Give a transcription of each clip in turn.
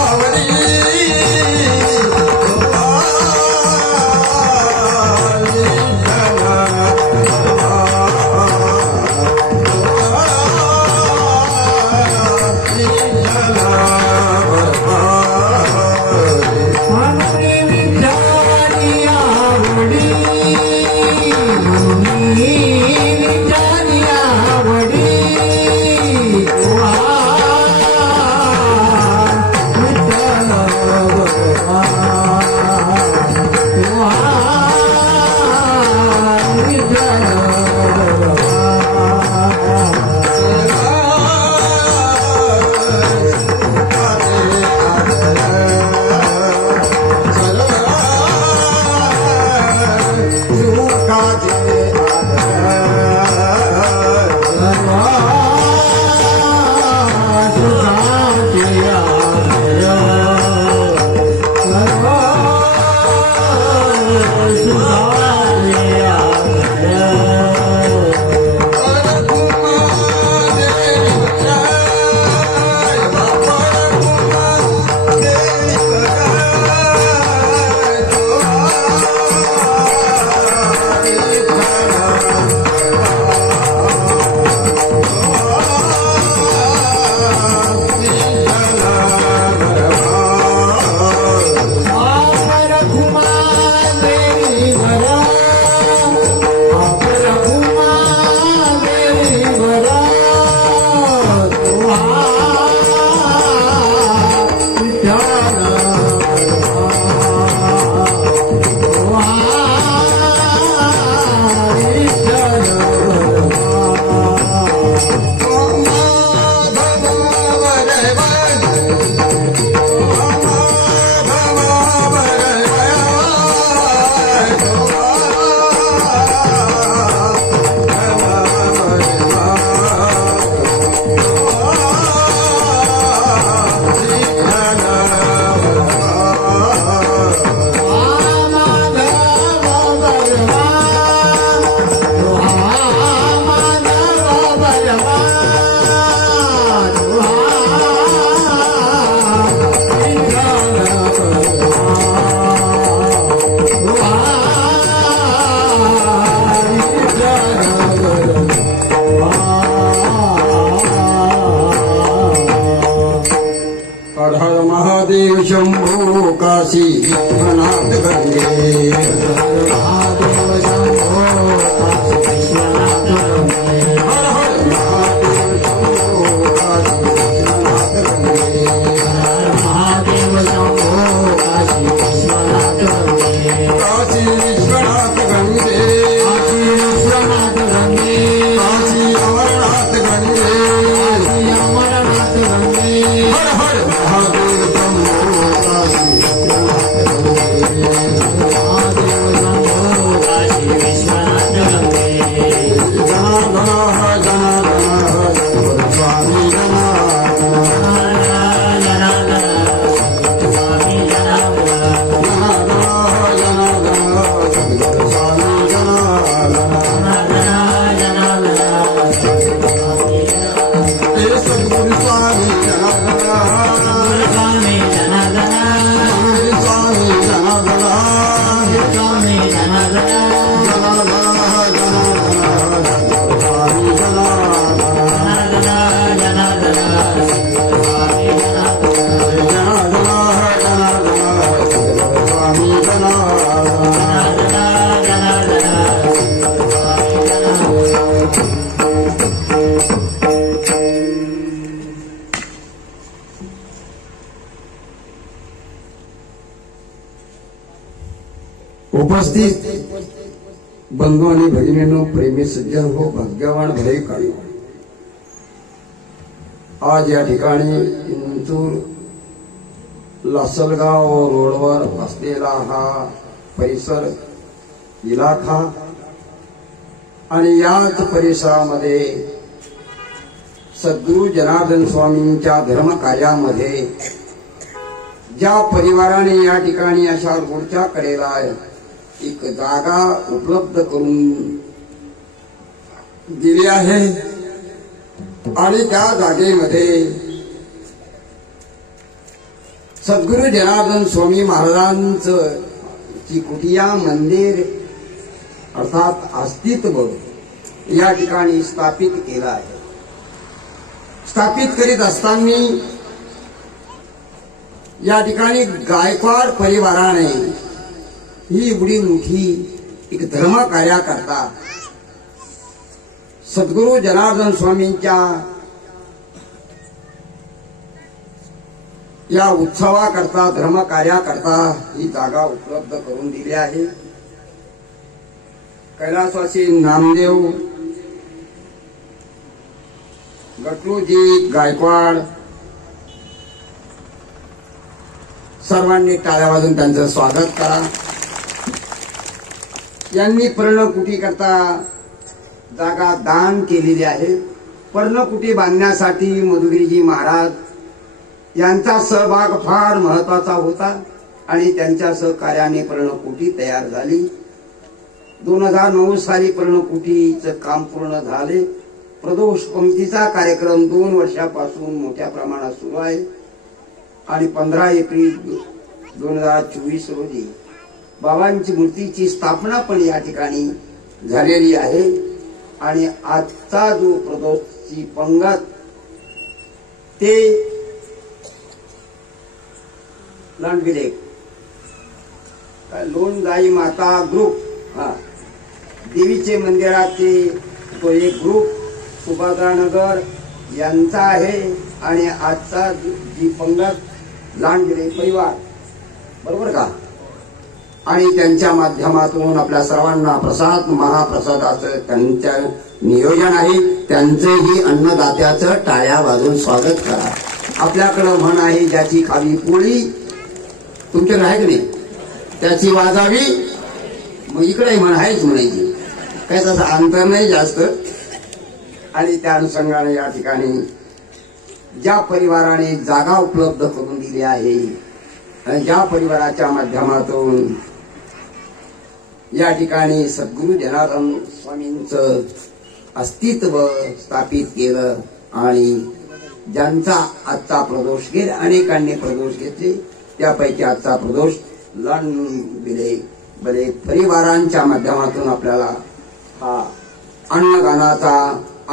Avadi Mahadev Shambho Kashi Vishwanath गंगे महादेव शंभो काशी विश्वनाथ गंगे हर हर महादेव शंभो काशी विश्वनाथ गंगे महादेव शंभो काशी विश्वनाथ गंगे काशी विश्वनाथ गंगे काशी विश्वनाथ गंगे काशी अमरनाथ गंगे काशी अमरनाथ गंगे हर हर महादेव शंभो काशी विश्वनाथ गंगे महादेव शंभो काशी विश्वनाथ गंगे जनार्दन जनार्दन स्वामी उपस्थित बंधू आणि भगिनींनो, प्रेमी सज्जन हो, भाग्यवान भाई काढू. आज या ठिकाणी इंदूर लासलगाव रोडवर असलेला हा परिसर इलाका आणि याच परिसरामध्ये सद्गुरू जनार्दन स्वामींच्या धर्म कार्यामध्ये ज्या परिवाराने या ठिकाणी अशा रोडच्या कडेला एक जागा उपलब्ध करून दिली आहे आणि त्या जागेमध्ये सद्गुरू जनार्दन स्वामी महाराजांचं की कुटिया मंदिर अर्थात अस्तित्व या ठिकाणी स्थापित केलं आहे. स्थापित करीत असताना या ठिकाणी गायकवाड परिवाराने ही एवढी मोठी एक धर्म कार्याकरता सद्गुरू जनार्दन स्वामींच्या या उत्सवाकरता धर्म कार्याकरता ही जागा उपलब्ध करून दिली आहे. कैलासवासी नामदेव गटलूजी गायकवाड सर्वांनी टाळ्या वाजून त्यांचं स्वागत करा. यांनी पर्णकुटी करता जागा दान केलेली आहे. पर्णकुटी बांधण्यासाठी मधुगिरीजी महाराज यांचा सहभाग फार महत्वाचा होता आणि त्यांच्या सहकार्याने पर्णकुटी तयार झाली. 2009 साली पर्णकुटीचं काम पूर्ण झाले. प्रदोष पंक्तीचा कार्यक्रम 2 वर्षापासून मोठ्या प्रमाणात सुरू आहे आणि 15 एप्रिल 2024 रोजी बाबांची मूर्तीची स्थापना पण या ठिकाणी झालेली आहे. आणि आजचा जो प्रदोषची पंगत ते लांडविले लोणगाई माता ग्रुप देवीचे मंदिराचे तो एक ग्रुप सुभाद्रानगर यांचा आहे आणि आजचा जी पंगत लांडविले परिवार बरोबर का आणि त्यांच्या माध्यमातून आपल्या सर्वांना प्रसाद महाप्रसादाचं त्यांच्या नियोजन आहे. त्यांचेही अन्नदात्याचं टाळ्या वाजून स्वागत करा. आपल्याकडं म्हण आहे ज्याची खावी पोळी तुमच्याकडे आहे की नाही त्याची वाजावी. मग इकडे म्हण आहेच म्हणायची काय तसं अंतर नाही जास्त. आणि त्या अनुषंगाने या ठिकाणी ज्या परिवाराने जागा उपलब्ध करून दिली आहे आणि ज्या परिवाराच्या माध्यमातून या ठिकाणी सद्गुरू जनार्दन स्वामींचं अस्तित्व स्थापित केलं आणि ज्यांचा आजचा प्रदोष गेला अनेकांनी प्रदोष घेतले त्यापैकी आजचा प्रदोष लांडविले परिवारांच्या माध्यमातून आपल्याला हा अन्नदानाचा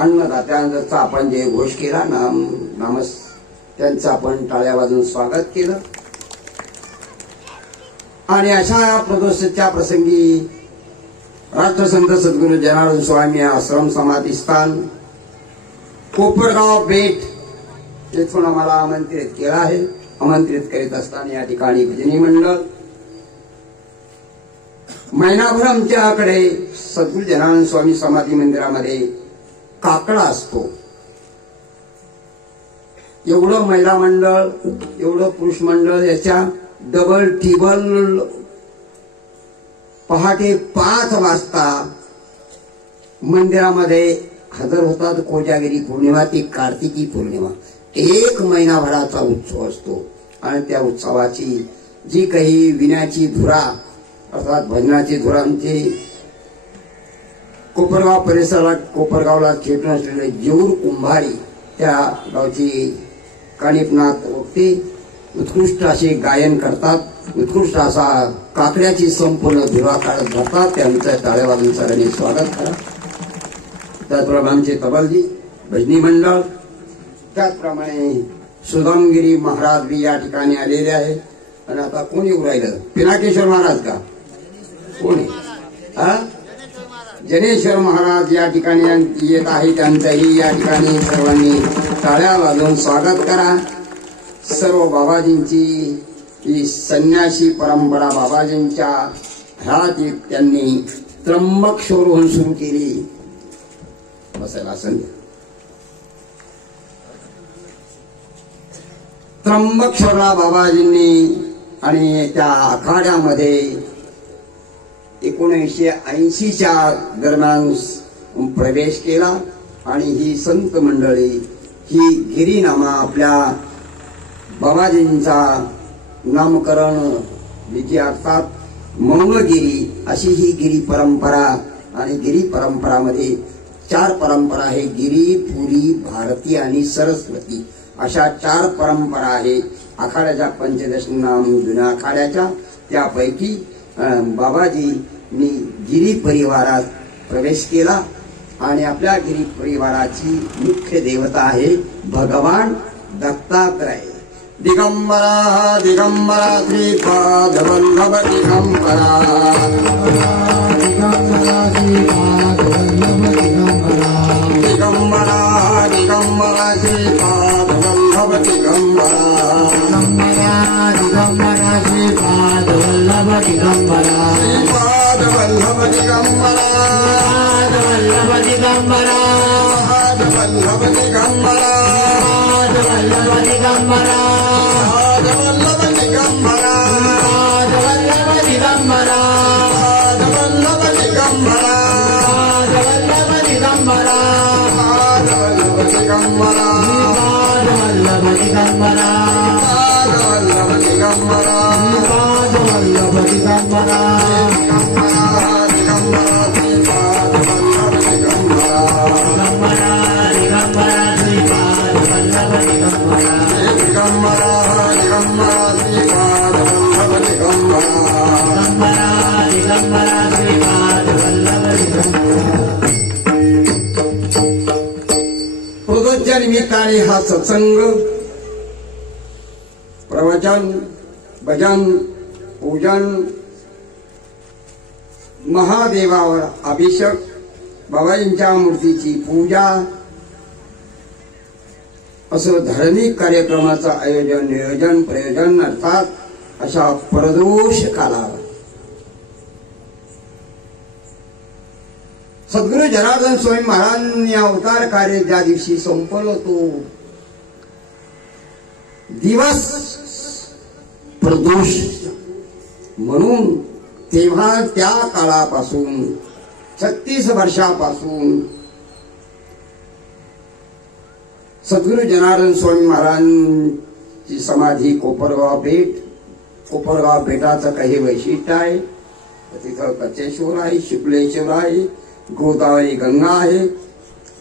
अन्नदात्यांचा आपण जे घोष केला नामस त्यांचं आपण टाळ्या वाजून स्वागत केलं. आणि अशा प्रदोषच्या प्रसंगी राष्ट्रसंत सद्गुरू जनार्दन स्वामी आश्रम समाधी स्थान कोपरगाव बेट येथून आम्हाला आमंत्रित केलं आहे. आमंत्रित करीत असताना या ठिकाणी भजनी मंडळ महिनाभर आमच्याकडे सद्गुरू जनार्दन स्वामी समाधी मंदिरामध्ये काकडा असतो. एवढं महिला मंडळ एवढं पुरुष मंडळ याच्या डबल टिबल पहाटे 5 वाजता मंदिरामध्ये हजर होतात. कोजागिरी पौर्णिमा ती कार्तिकी पौर्णिमा 1 महिनाभराचा उत्सव असतो आणि त्या उत्सवाची जी काही विण्याची धुरा अर्थात भजनाची धुरा आमची कोपरगाव परिसराला कोपरगावला खेटून असलेले जेऊर कुंभारी त्या गावची कानिपनाथ वक्ते उत्कृष्ट असे गायन करतात. उत्कृष्ट असा काकड्याची संपूर्ण धुरा काढत जातात. त्यांचं टाळ्या वाजून सरांनी स्वागत करा. त्याचप्रमाणे आमचे तबलजी भजनी मंडळ त्याचप्रमाणे सुदामगिरी महाराज बी या ठिकाणी आलेले आहे. आणि आता कोण येऊ राहिलं? पिनाकेश्वर महाराज का कोण आहे? जनेश्वर महाराज या ठिकाणी येत आहे. त्यांचंही या ठिकाणी सर्वांनी टाळ्या वाजवून स्वागत करा. सर्व बाबाजींची ही संन्यासी परंपरा बाबाजींच्या घरात त्यांनी त्र्यंबकेश्वरहून सुरू केली. बसायला असं त्र्यंबकेश्वरला बाबाजींनी आणि त्या आखाड्यामध्ये 1980च्या दरम्यान प्रवेश केला. आणि ही संत मंडळी ही गिरीनामा आपल्या बाबाजींचा नामकरण जी अर्थात मंगळगिरी अशी ही गिरी परंपरा. आणि गिरी परंपरामध्ये 4 परंपरा आहे. गिरी, पुरी, भारती आणि सरस्वती अशा 4 परंपरा आहे आखाड्याच्या. 15 नाम जुन्या आखाड्याच्या त्यापैकी बाबाजींनी गिरी परिवारात प्रवेश केला. आणि आपल्या गिरी परिवाराची मुख्य देवता आहे भगवान दत्तात्रय. दिगंबरा दिगंबरा श्रीपाद वल्लभ दिगंबरा दिगंबरा श्रीपाद वल्लभ दिगंबरा दिगंबरा दिगंबरा श्रीपाद वल्लभ दिगंबरा दिगंबरा श्रीपाद वल्लभ दिगंबरा श्रीपाद वल्लभ दिगंबरा वल्लभ दिगंबरा वल्लभ दिगंबरा वल्लभ दिगंबरा वल्लभ दिगंबरा वल्लभ दिगंबरा वल्लभ दिगंबरा वल्लभ दिगंबरा वल्लभ दिगंबरा वल्लभ दिगंबरा वल्लभ दिगंबरा वल्लभ दिगंबरा प्रदोषच्या निमित्ताने हा सत्संग प्रवचन भजन पूजन महादेवावर अभिषेक बाबाजींच्या मूर्तीची पूजा असं धार्मिक कार्यक्रमाचं आयोजन नियोजन प्रयोजन अर्थात अशा प्रदोष कालावर सद्गुरू जनार्दन स्वामी महाराजांनी अवतार कार्य ज्या दिवशी संपवलं तो दिवस प्रदोष म्हणून तेव्हा त्या काळापासून 36 वर्षापासून सद्गुरू जनार्दन स्वामी महाराजांची समाधी कोपरगाव बेटाचं काही वैशिष्ट्य आहे. तिथं कचेश्वर आहे, शुक्लेश्वर आहे, गोदावरी गंगा आहे,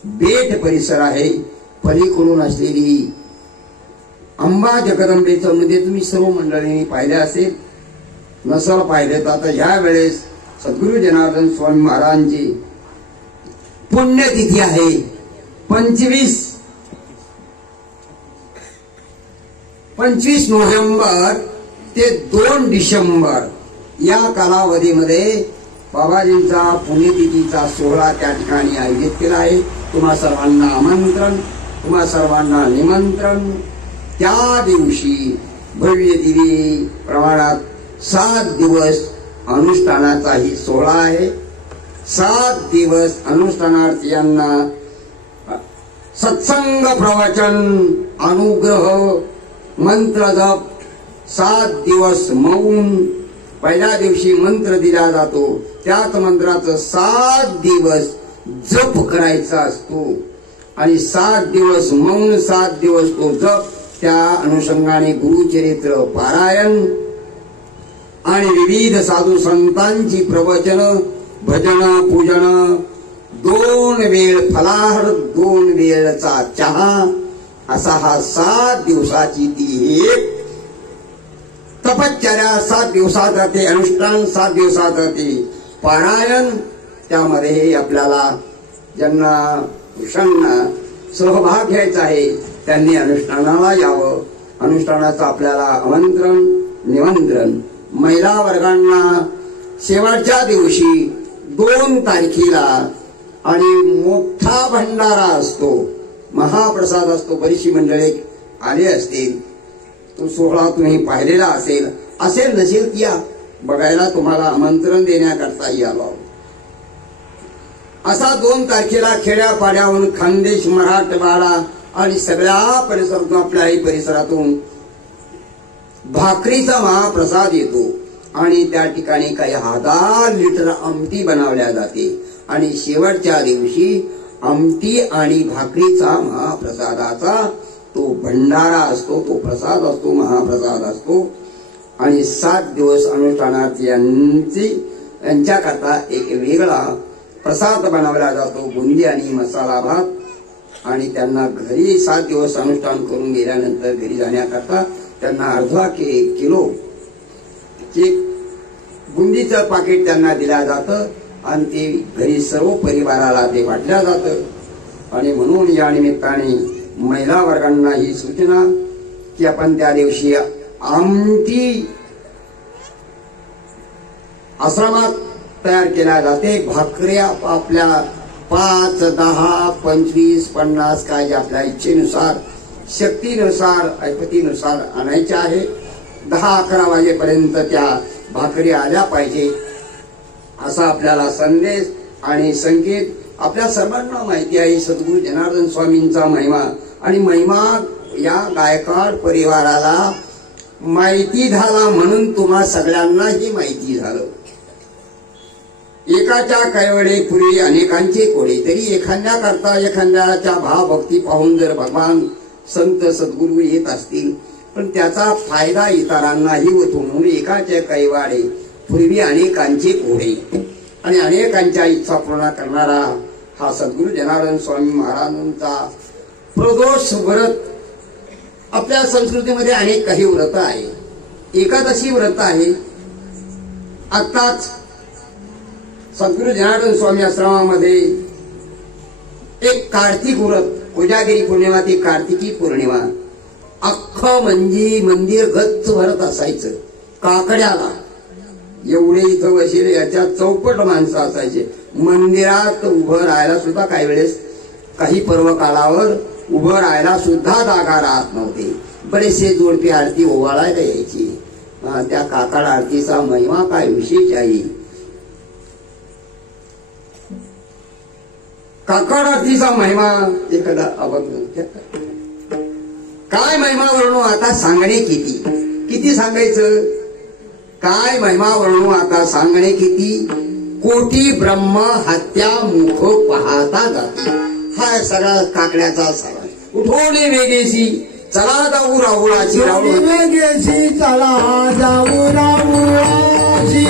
बेट परिसर आहे. पलीकडून असलेली अंबा जगदंबेचं मध्ये तुम्ही सर्व मंडळींनी पाहिले असेल. नसल पाहिले तर आता ह्या वेळेस सद्गुरू जनार्दन स्वामी महाराजांची पुण्यतिथी आहे 25 नोव्हेंबर ते 2 डिसेंबर या कालावधीमध्ये बाबाजींचा पुण्यतिथीचा सोहळा त्या ठिकाणी आयोजित केला आहे. तुम्हा सर्वांना आमंत्रण, तुम्हा सर्वांना निमंत्रण. त्या दिवशी भव्य दिव्य प्रमाणात 7 दिवस अनुष्ठानाचाही सोहळा आहे. 7 दिवस अनुष्ठानार्थीयांना सत्संग, प्रवचन, अनुग्रह, मंत्र जप, 7 दिवस मौन. पहिल्या दिवशी मंत्र दिला जातो, त्याच मंत्राचं 7 दिवस जप करायचा असतो आणि 7 दिवस मौन, 7 दिवस तो जप. त्या अनुषंगाने गुरुचरित्र पारायण आणि विविध साधू संतांची प्रवचन, भजन, पूजन, 2 वेळ फलाहार, 2 वेळचा चहा, असा हा 7 दिवसाची ती एक तपश्चर्या. 7 दिवसात जाते अनुष्ठान, 7 दिवसात जाते पारायण. त्यामध्ये आपल्याला ज्यांना पुरुषांना सहभाग घ्यायचा आहे त्यांनी अनुष्ठानाला यावं. अनुष्ठानाचं आपल्याला आमंत्रण, निमंत्रण. महिला वर्गांना शेवटच्या दिवशी 2 तारखेला आणि मोठा भंडारा असतो, महाप्रसाद असतो. बरीचशी मंडळी आले असतील, तो सोहळा तुम्ही पाहिलेला असेल नसेल ती बघायला तुम्हाला आमंत्रण देण्याकरता यावं. असा 2 तारखेला खेड्यापाड्याहून खानदेश, मराठवाडा आणि सगळ्या परिसरातून, आपल्याही परिसरातून भाकरीचा महाप्रसाद येतो आणि त्या ठिकाणी काही 1000 लिटर आमटी बनवल्या जाते आणि शेवटच्या दिवशी आमटी आणि भाकरीचा महाप्रसादाचा तो भंडारा असतो, तो प्रसाद असतो, महाप्रसाद असतो. आणि 7 दिवस अनुष्ठानार्थी यांच्याकरता एक वेगळा प्रसाद बनवला जातो, बुंदी आणि मसाला भात. आणि त्यांना घरी 7 दिवस अनुष्ठान करून गेल्यानंतर घरी जाण्याकरता त्यांना अर्धा किलो बुंदीचं पाकिट त्यांना दिलं जातं आणि ते घरी सर्व परिवाराला ते वाटलं जातं. आणि म्हणून या निमित्ताने महिला वर्गांना ही सूचना की आपण त्या दिवशी आमटी आश्रमात तयार केल्या जाते. भाकऱ्या आपल्या 5, 10, 25, 50 काय आपल्या इच्छेनुसार, शक्तीनुसार, ऐपतीनुसार आणायच्या आहे. 10-11 वाजेपर्यंत त्या भाकरी आल्या पाहिजे असा आपल्याला संदेश आणि संकेत. आपल्या सर्वांना माहिती आहे सद्गुरू जनार्दन स्वामींचा महिमा आणि महिमा या गायकवाड परिवाराला माहिती झाला म्हणून तुम्हा सगळ्यांनाही माहिती झालं. एकाच्या कैवडे पुरी अनेकांचे कोडे. तरी एखाद्या करता एखाद्याच्या भावभक्ती पाहून जर भगवान संत सद्गुरू येत असतील पण त्याचा फायदा इतरांनाही होतो. म्हणून एकाच्या कैवाडे पूर्वी अनेकांचे कोडे आणि अनेकांच्या इच्छा पूर्ण करणारा हा सद्गुरू जनार्दन स्वामी महाराजांचा प्रदोष व्रत. आपल्या संस्कृतीमध्ये अनेक काही व्रत आहे. एकादशी व्रत आहे. आताच सद्गुरू जनार्दन स्वामी आश्रमामध्ये एक कार्तिक व्रत, कोजागिरी पौर्णिमा ती कार्तिकी पौर्णिमा, अख्खं मंदिर गच्च भरत असायचं. काकड्याला एवढे इथं बसले याच्यात 64 माणसं असायचे. मंदिरात उभं राहायला सुद्धा काही वेळेस काही पर्व काळावर उभं राहायला सुद्धा जागा राहत नव्हते. बरेचसे जोडपी आरती ओवाळायला यायची. त्या काकड आरतीचा महिमा काय विशेष आहे. काकड आरतीचा महिमा एखादा अभंग काय महिमा वर्णू आता सांगणे किती सांगायचं. काय महिमा वर्णू आता सांगणे किती. कोटी ब्रह्म हत्या मुख पाहता जाते. हा सगळा काकड्याचा सवाल. उठवणे वेगेशी चला जाऊ राहुळाची, वेगेशी चला जाऊ राहुळाची,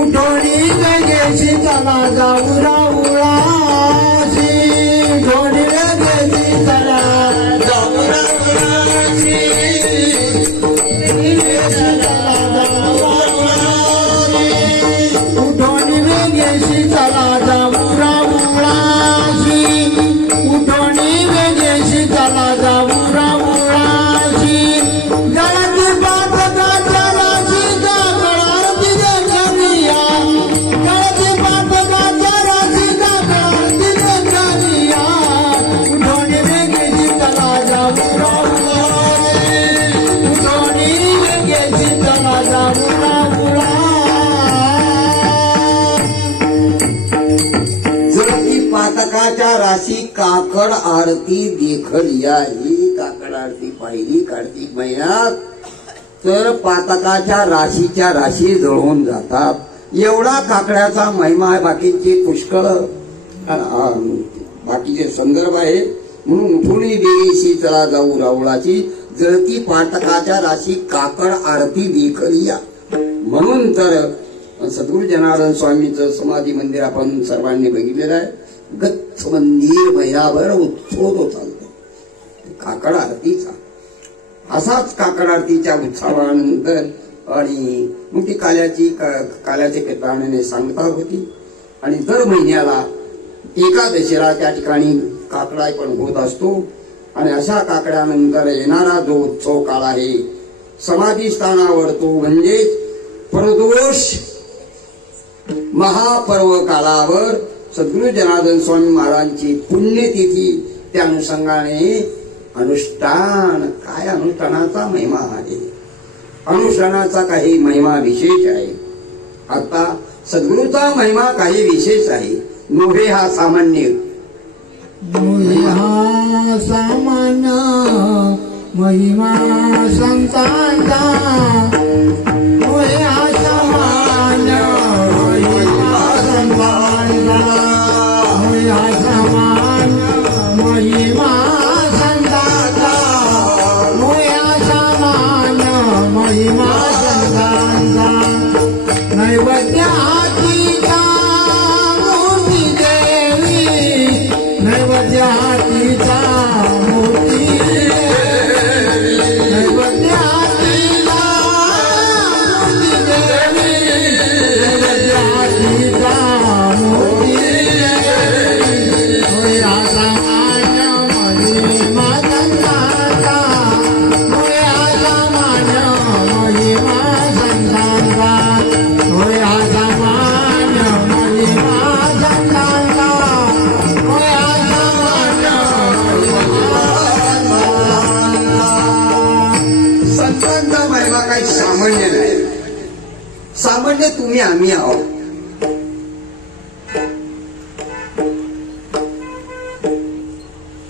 उठवणी वेगेशी चला जाऊ राहुळाची, उठवणी वेगेशी चला जाऊ राहुळाची, उठवणी वेगेशी चला जाऊ राहुळाची, उठवणी वेगेशी चला जाऊ राहुळाची, गळती पात काचराची काकड आरती राशी काकड आरती देखलिया. ही काकड आरती पाहिली कार्तिक महिन्यात तर पातकाच्या राशीच्या राशी जळून जातात. एवढा काकड्याचा महिमा आहे. बाकीचे पुष्कळ बाकीचे संदर्भ आहे. म्हणून उठून देशी चला जाऊ रावळाची जळती पाटकाच्या राशी काकड आरती देखलिया. म्हणून तर सद्गुरू जनार्दन स्वामीचं समाधी मंदिर आपण सर्वांनी बघितलेलं आहे. गच्च मंदिर महिनाभर उत्सव चालतो काकड आरतीचा. असाच काकड आरतीच्या उत्सवानंतर आणि मग ती काल्याच्या कीर्तनाने सांगता होती. आणि दर महिन्याला एकादशीला त्या ठिकाणी काकडाई पण होत असतो. आणि अशा काकड्यानंतर येणारा जो उत्सव काळ आहे समाधी स्थानावर तो म्हणजे प्रदोष महापर्व कालावर सद्गुरू जनार्दन स्वामी महाराजांची पुण्यतिथी. त्या अनुषंगाने अनुष्ठान काय अनुष्ठानाचा महिमा आहे. अनुष्ठानाचा काही महिमा विशेष आहे. आता सद्गुरूचा महिमा काही विशेष आहे. नोहे हा सामान्य हा सामान्य महिमा संतांचा. हा सामान्य महिमा संतांचा. हा सामान्य महिमा संतांचा. हा सामान्य महिमा संतांचा. नैवेद्यातीचा मूर्ती देवी. नैवेद्यातीचा मूर्ती. नैवेद्यातीचा मूर्ती देवी. नैवेद्यातीचा मूर्ती देवी. होया सामान्य महिमा संतांचा. होया सामान्य महिमा संतांचा. होया सामान्य महिमा संतांचा. होया सामान्य संतांचा महिमा काही सामान्य नाही. सामान्य तुम्ही आम्ही आहोत.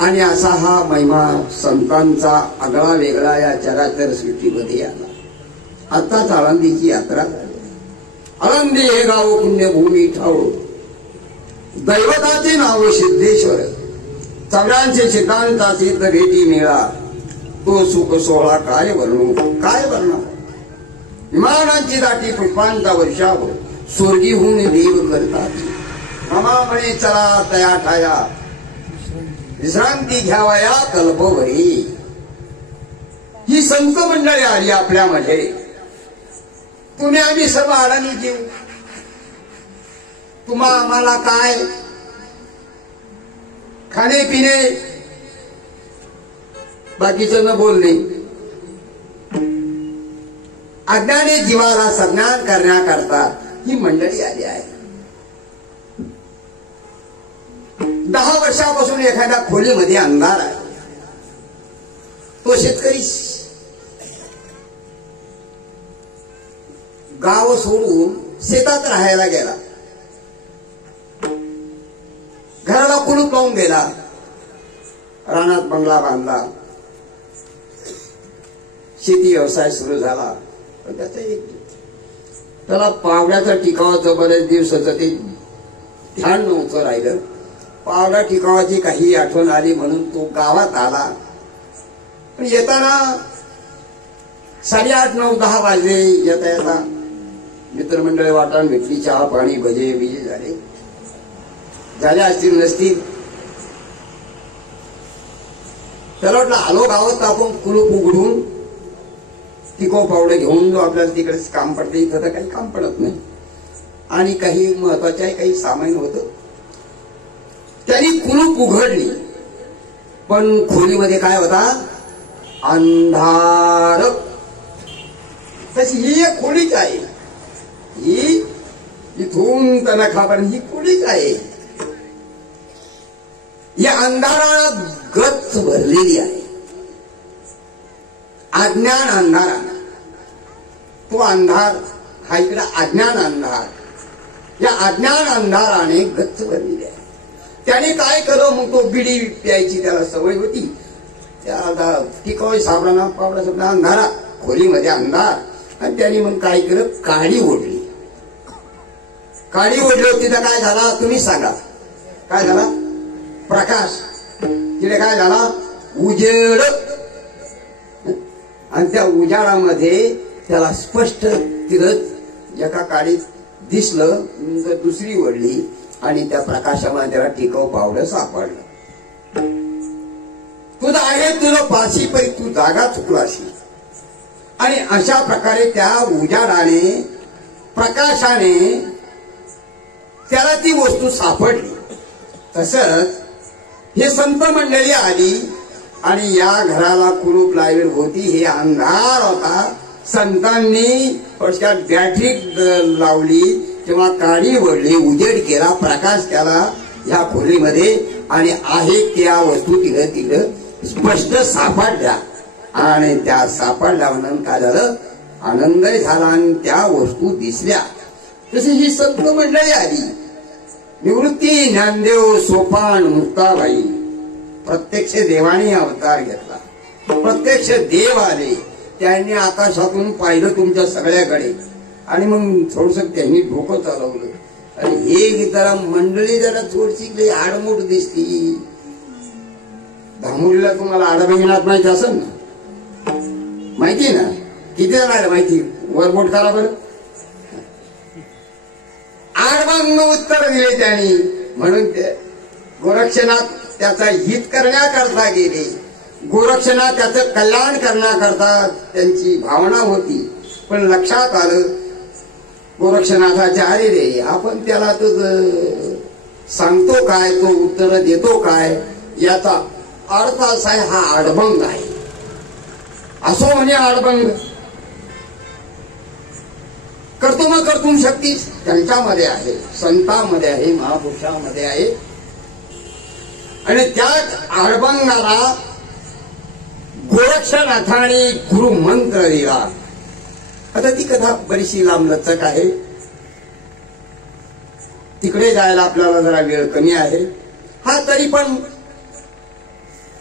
आणि असा हा महिमा संतांचा आगळा वेगळा या चराचर सृष्टीमध्ये आला. आताच आळंदीची यात्रा झाली. आळंदी हे गाव पुण्यभूमी ठाव. दैवताचे नाव सिद्धेश्वर. सगळ्यांचे सिद्धांताचे तर भेटी मेळा. तो सुख सोहळा काय वर्णू काय वर्णा. विमानांची दाटी पुष्पांचा वर्षाव. स्वर्गीहून देव करतात. रमामणे चला तया ठाया. विश्रांती घ्यावया कल्पवरी. ही संत मंडळी आली आपल्यामध्ये. तुम्ही आम्ही सर्व अडाणी जीव. तुम्हा आम्हाला काय खाणे पिणे बाकीचं न बोलणे. अज्ञानी जीवाला संज्ञान करण्याकरता ही मंडळी आली आहे. 10 वर्षापासून एखाद्या खोलीमध्ये अंधार आहे. तो शेतकरी गाव सोडून शेतात राहायला गेला. घराला कुलूप लावून गेला. रानात बंगला बांधला. शेती व्यवसाय सुरू झाला. पण त्याला पावड्याचा टिकावाचं बरेच दिवसाचं ते ध्यान नव्हतं राहिलं. पावडा टिकावाची काही आठवण आली म्हणून तो गावात आला. पण येताना 8:30, 9, 10 वाजले. येता येता मित्रमंडळी वाटाण भेटली. चहा पाणी भजे बिजे झाले असतील नसतील. त्याला वाटलं आलो गावात आपण कुलूप उघडून टिको पावडे घेऊन जो आपल्याला तिकडेच काम पडते. इथं तर काही काम पडत नाही. आणि काही महत्वाचे काही सामान होतं. त्यांनी कुलूप उघडली. पण खोलीमध्ये काय होता अंधार. तशी ही एक खोलीच आहे. ही इथून तनखापर्यंत ही खोलीच आहे. या अंधारात गच्च भरलेली आहे. अज्ञान अंधार. तो अंधार हा इकडे अज्ञान अंधार. या अज्ञान अंधाराने गच्च भरलेली आहे. त्याने काय केलं, मग तो बिडी प्यायची त्याला सवय होती. त्या टिकाऊ साबणाना पावडा सगळा अंधारा, खोलीमध्ये अंधार, आणि त्याने मग काय केलं, काडी ओढली. काडी ओढली होती तर काय झाला तुम्ही सांगा, काय झाला, प्रकाश. तिथे काय झाला, उजेड. आणि त्या उजाडामध्ये त्याला स्पष्ट तिथं एका काडीत दिसलं, दुसरी ओढली आणि त्या प्रकाशामध्ये त्याला टिकाऊ पावडं सापडलं. तुझं आहे तुझं पाशी पै तू जागा चुकलाशी. आणि अशा प्रकारे त्या उजाडाने, प्रकाशाने त्याला ती वस्तू सापडली. तसंच हे संत मंडळी आली आणि या घराला कुलूप लावलेली होती, हे अंधार होता. संतांनी पश्चात बॅटरी लावली तेव्हा काडी ओढली, उजेड केला, प्रकाश केला या खोलीमध्ये, आणि आहे त्या वस्तू तिथं स्पष्ट सापडल्या. आणि त्या सापडल्यावर काय झालं, आनंदही झाला आणि त्या वस्तू दिसल्या. तशी ही संत मंडळी आली. निवृत्ती, ज्ञानदेव, सोपान, मुक्ताबाई, प्रत्यक्ष देवाने अवतार घेतला. प्रत्यक्ष देव आले, त्यांनी आकाशातून पाहिलं तुमच्या सगळ्याकडे, आणि मग थोडस त्यांनी डोकं चालवलं. आणि हे जरा मंडळी जरा थोडीशी आडमोड दिसती. धामुलीला तुम्हाला आडबहिनात माहिती असेल ना, माहिती ना, किती जणांना माहिती, वरबोट करा बरं. आडबांग उत्तर दिले त्यांनी. म्हणून ते गोरक्षनाथ त्याचा हित करण्याकरता गेले, गोरक्षनाथ त्याचं कल्याण करण्याकरता त्यांची भावना होती. पण लक्षात आलं गोरक्षनाथाचे, अरे रे आपण त्याला तर सांगतो काय, तो उत्तर देतो काय, याचा अर्थ असा आहे हा आडबंग आहे. असो म्हणे आडबंग. कर्तुम कर्तुम शक्ती त्यांच्यामध्ये आहे, संतांमध्ये आहे, महापुरुषांमध्ये आहे. आणि त्याच आडबंगाला गोरक्षनाथाने गुरु मंत्र दिला. आता ती कथा बरीचशी लांबलचक आहे, तिकडे जायला आपल्याला जरा वेळ कमी आहे. हा तरी पण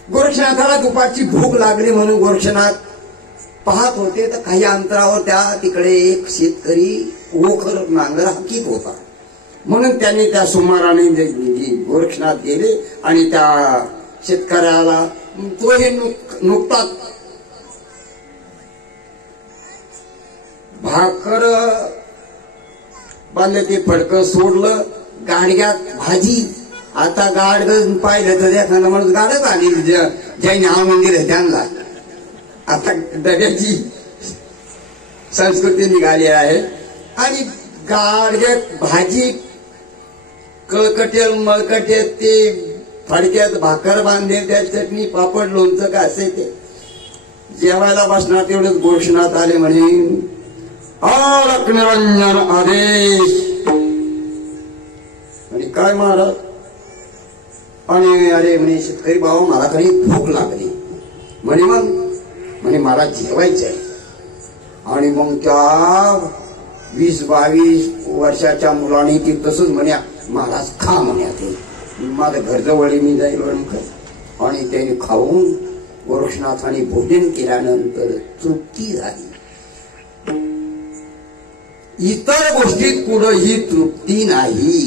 गोरक्षनाथाला दुपारची भूक लागली म्हणून गोरक्षनाथ पाहत होते, तर काही अंतरावर त्या तिकडे एक शेतकरी ओखर नांगर हाकीत होता. म्हणून त्यांनी त्या सुमाराने गोरक्षनाथ गेले आणि त्या शेतकऱ्याला, तो हे नुकताच भाकर बांधले, ते फडकं सोडलं, गाडग्यात भाजी. आता गाडग पाहिलं तर एखादा माणूस गाडच आली, जैन हा मंदिर आहे त्यांना. आता डब्याची संस्कृती निघाली आहे. आणि गाडग्यात भाजी, कळकटेल मळकटे, ते फडक्यात भाकर बांधले, त्या चटणी पापड लोणचं का असे ते जेवायला बसणार. तेवढंच गोरक्षनाथ आले म्हणे, आलक निरंजन आदेश. आणि काय महाराज, आणि अरे म्हणे शेतकरी बाबा मला काही भूक लागली म्हणे, मग म्हणे मला जेवायचं आहे. आणि मग त्या 20-22 वर्षाच्या मुलाने ती तसंच म्हणे, महाराज खा म्हणे, ते माझं घर जवळ मी जाईल. आणि त्याने खाऊन गोरक्षनाथाने भोजन केल्यानंतर तृप्ती झाली. इतर गोष्टीत कुठंही तृप्ती नाही.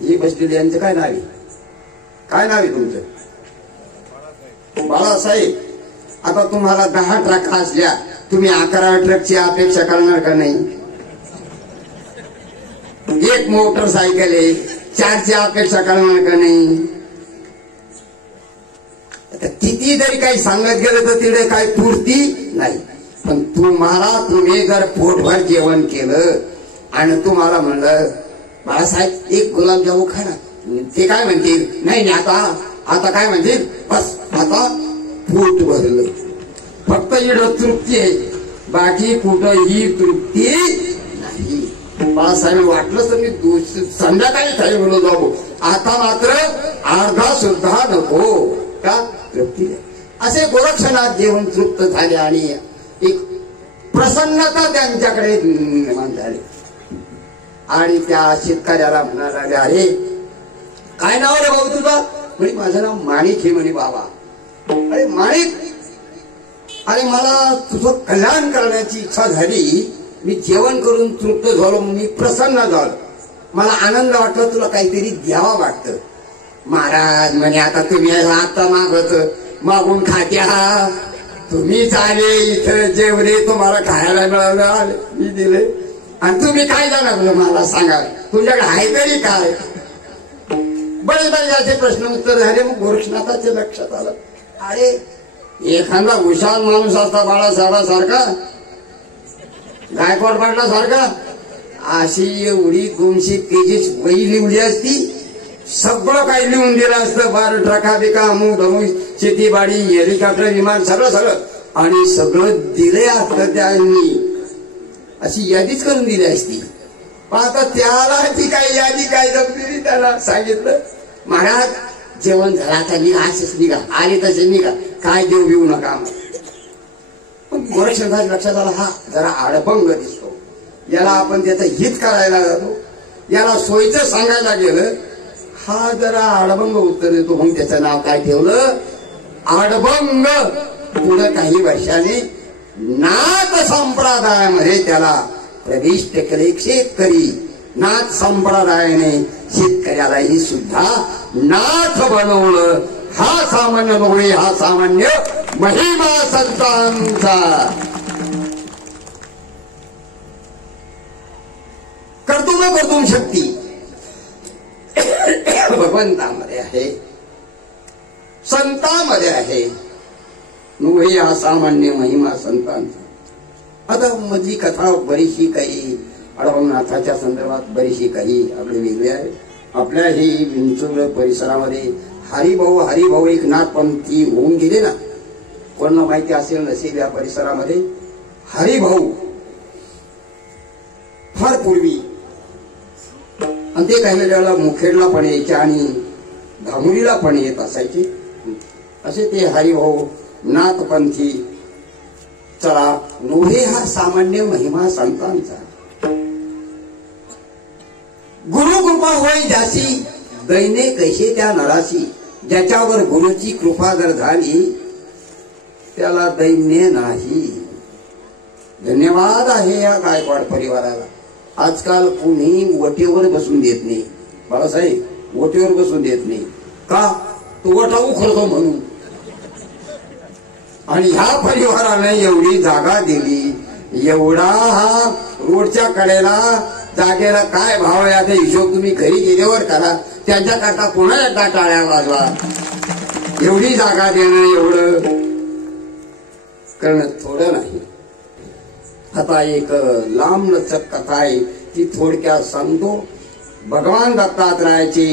हे बसलेले यांचं काय नाव आहे, काय नाव आहे तुमचं? बाळासाहेब. आता तुम्हाला 10 ट्रक असल्या, तुम्ही 11 ट्रकची अपेक्षा करणार का नाही? एक मोटरसायकल आहे, 4ची अपेक्षा करणार का नाही? आता किती जरी काही सांगत गेलं तर तिथे काही पूर्ती नाही. पण तुम्ही जर पोटभर जेवण केलं आणि तुम्हाला म्हणलं बाळासाहेब एक गुलाबजामू खा ना, ते काय म्हणतील, नाही आता काय म्हणतील, बस आता पोट भरलं. फक्त इकडं तृप्ती आहे, बाकी कुठंही तृप्ती नाही. बाळासाहेब वाटलं तर मी संध्याकाळी खाली म्हणून जाऊ, आता मात्र अर्धा सुद्धा नको का तृप्ती. असे गोरक्षनाथ जेवण तृप्त झाले आणि एक प्रसन्नता त्यांच्याकडे निर्माण झाली. आणि त्या शेतकऱ्याला म्हणायला, अरे काय नाव रे भाऊ तुझं? म्हणे माझं नाव माणिक हे म्हणे बाबा. अरे माणिक, अरे मला तुझं कल्याण करण्याची इच्छा झाली. मी जेवण करून तृप्त झालो, मी प्रसन्न झालो, मला आनंद वाटला, तुला काहीतरी द्यावा वाटतं. महाराज म्हणे आता तुम्ही आता मागून खात्या, तुम्हीच आले इथं जेवले, तुम्हाला खायला मिळालं, मी दिले, आणि तुम्ही काय जाणार मला सांगा, तुमच्याकडे आहे तरी काय? बरेचदा याचे प्रश्न उत्तर झाले. मग गोरक्षनाथाच्या लक्षात आलं, अरे एखादा हुशार माणूस असता बाळासाहेबासारखा, गायकवाड पाटला सारखा, अशी एवढी 200 पेजेस वही लिहिली असती, सगळं काही लिहून दिलं असतं, 12 ट्रका बिका अमुक धमुक शेतीबाडी हेलिकॉप्टर विमान सगळं, आणि सगळं दिले असतं त्यांनी, अशी यादीच करून दिली असती. पण आता त्याला ती काही यादी काय जमली, त्याला सांगितलं महाराज जेवण झालं आता निघा, असंच निघा, आले तसे निघा, काय देऊ घेऊ नका. पण गोरक्षनाथ लक्षात आला, हा जरा आडबंग दिसतो, याला आपण त्याचं हित करायला जातो, याला सोयीचं सांगायला गेलं, हा जरा आडबंग उत्तर देतो. मग त्याचं नाव काय ठेवलं? आडबंग. पुढे काही वर्षांनी नाथ संप्रदायामध्ये त्याला प्रविष्ट केले. शेतकरी नाथ संप्रदायाने शेतकऱ्यालाही सुद्धा नाथ बनवलं. हा सामान्य नव्हे, हा सामान्य महिमा संतांचा. कर्तुम शक्ती भगवंतामध्ये आहे, संतांमध्ये आहे, नव्हे हा सामान्य महिमा संतांचा. आता मधली कथा बरीचशी काही अडवनाथाच्या संदर्भात बरीचशी काही आपली वेगळी आहे. आपल्या ही विंचूर परिसरामध्ये हरिभाऊ एक नाथपंथी होऊन गेले ना, कोणाला माहिती असेल नसेल, या परिसरामध्ये हरिभाऊ फार पूर्वी, आणि ते काही वेळेला मुखेडला पण यायचे आणि धामुरीला पण येत असायचे. असे ते हरिभाऊ नाथपंथी. चला, नव्हे हा सामान्य महिमा संतांचा. गुरुकृपा होय ज्यासी, दैने कैसे त्या नरासी. ज्याच्यावर गुरुची कृपा जर झाली त्याला दैन्य नाही. धन्यवाद आहे या गायकवाड परिवाराला. आजकाल कुणी वटेवर बसून देत नाही. बाळासाहेब, वटेवर बसून देत नाही का? तो वटा उखडतो म्हणून. आणि ह्या परिवाराने एवढी जागा दिली, एवढा हा रोडच्या कडेला जागेला काय भाव आहे आता हिशोब तुम्ही घरी गेल्यावर करा. त्यांच्याकरता पुन्हा एकदा टाळ्या वाजवा. एवढी जागा देणं, एवढं करणं थोडं नाही. आता एक लांब लचक कथा आहे, ती थोडक्यात सांगतो. भगवान दत्तात्रयाचे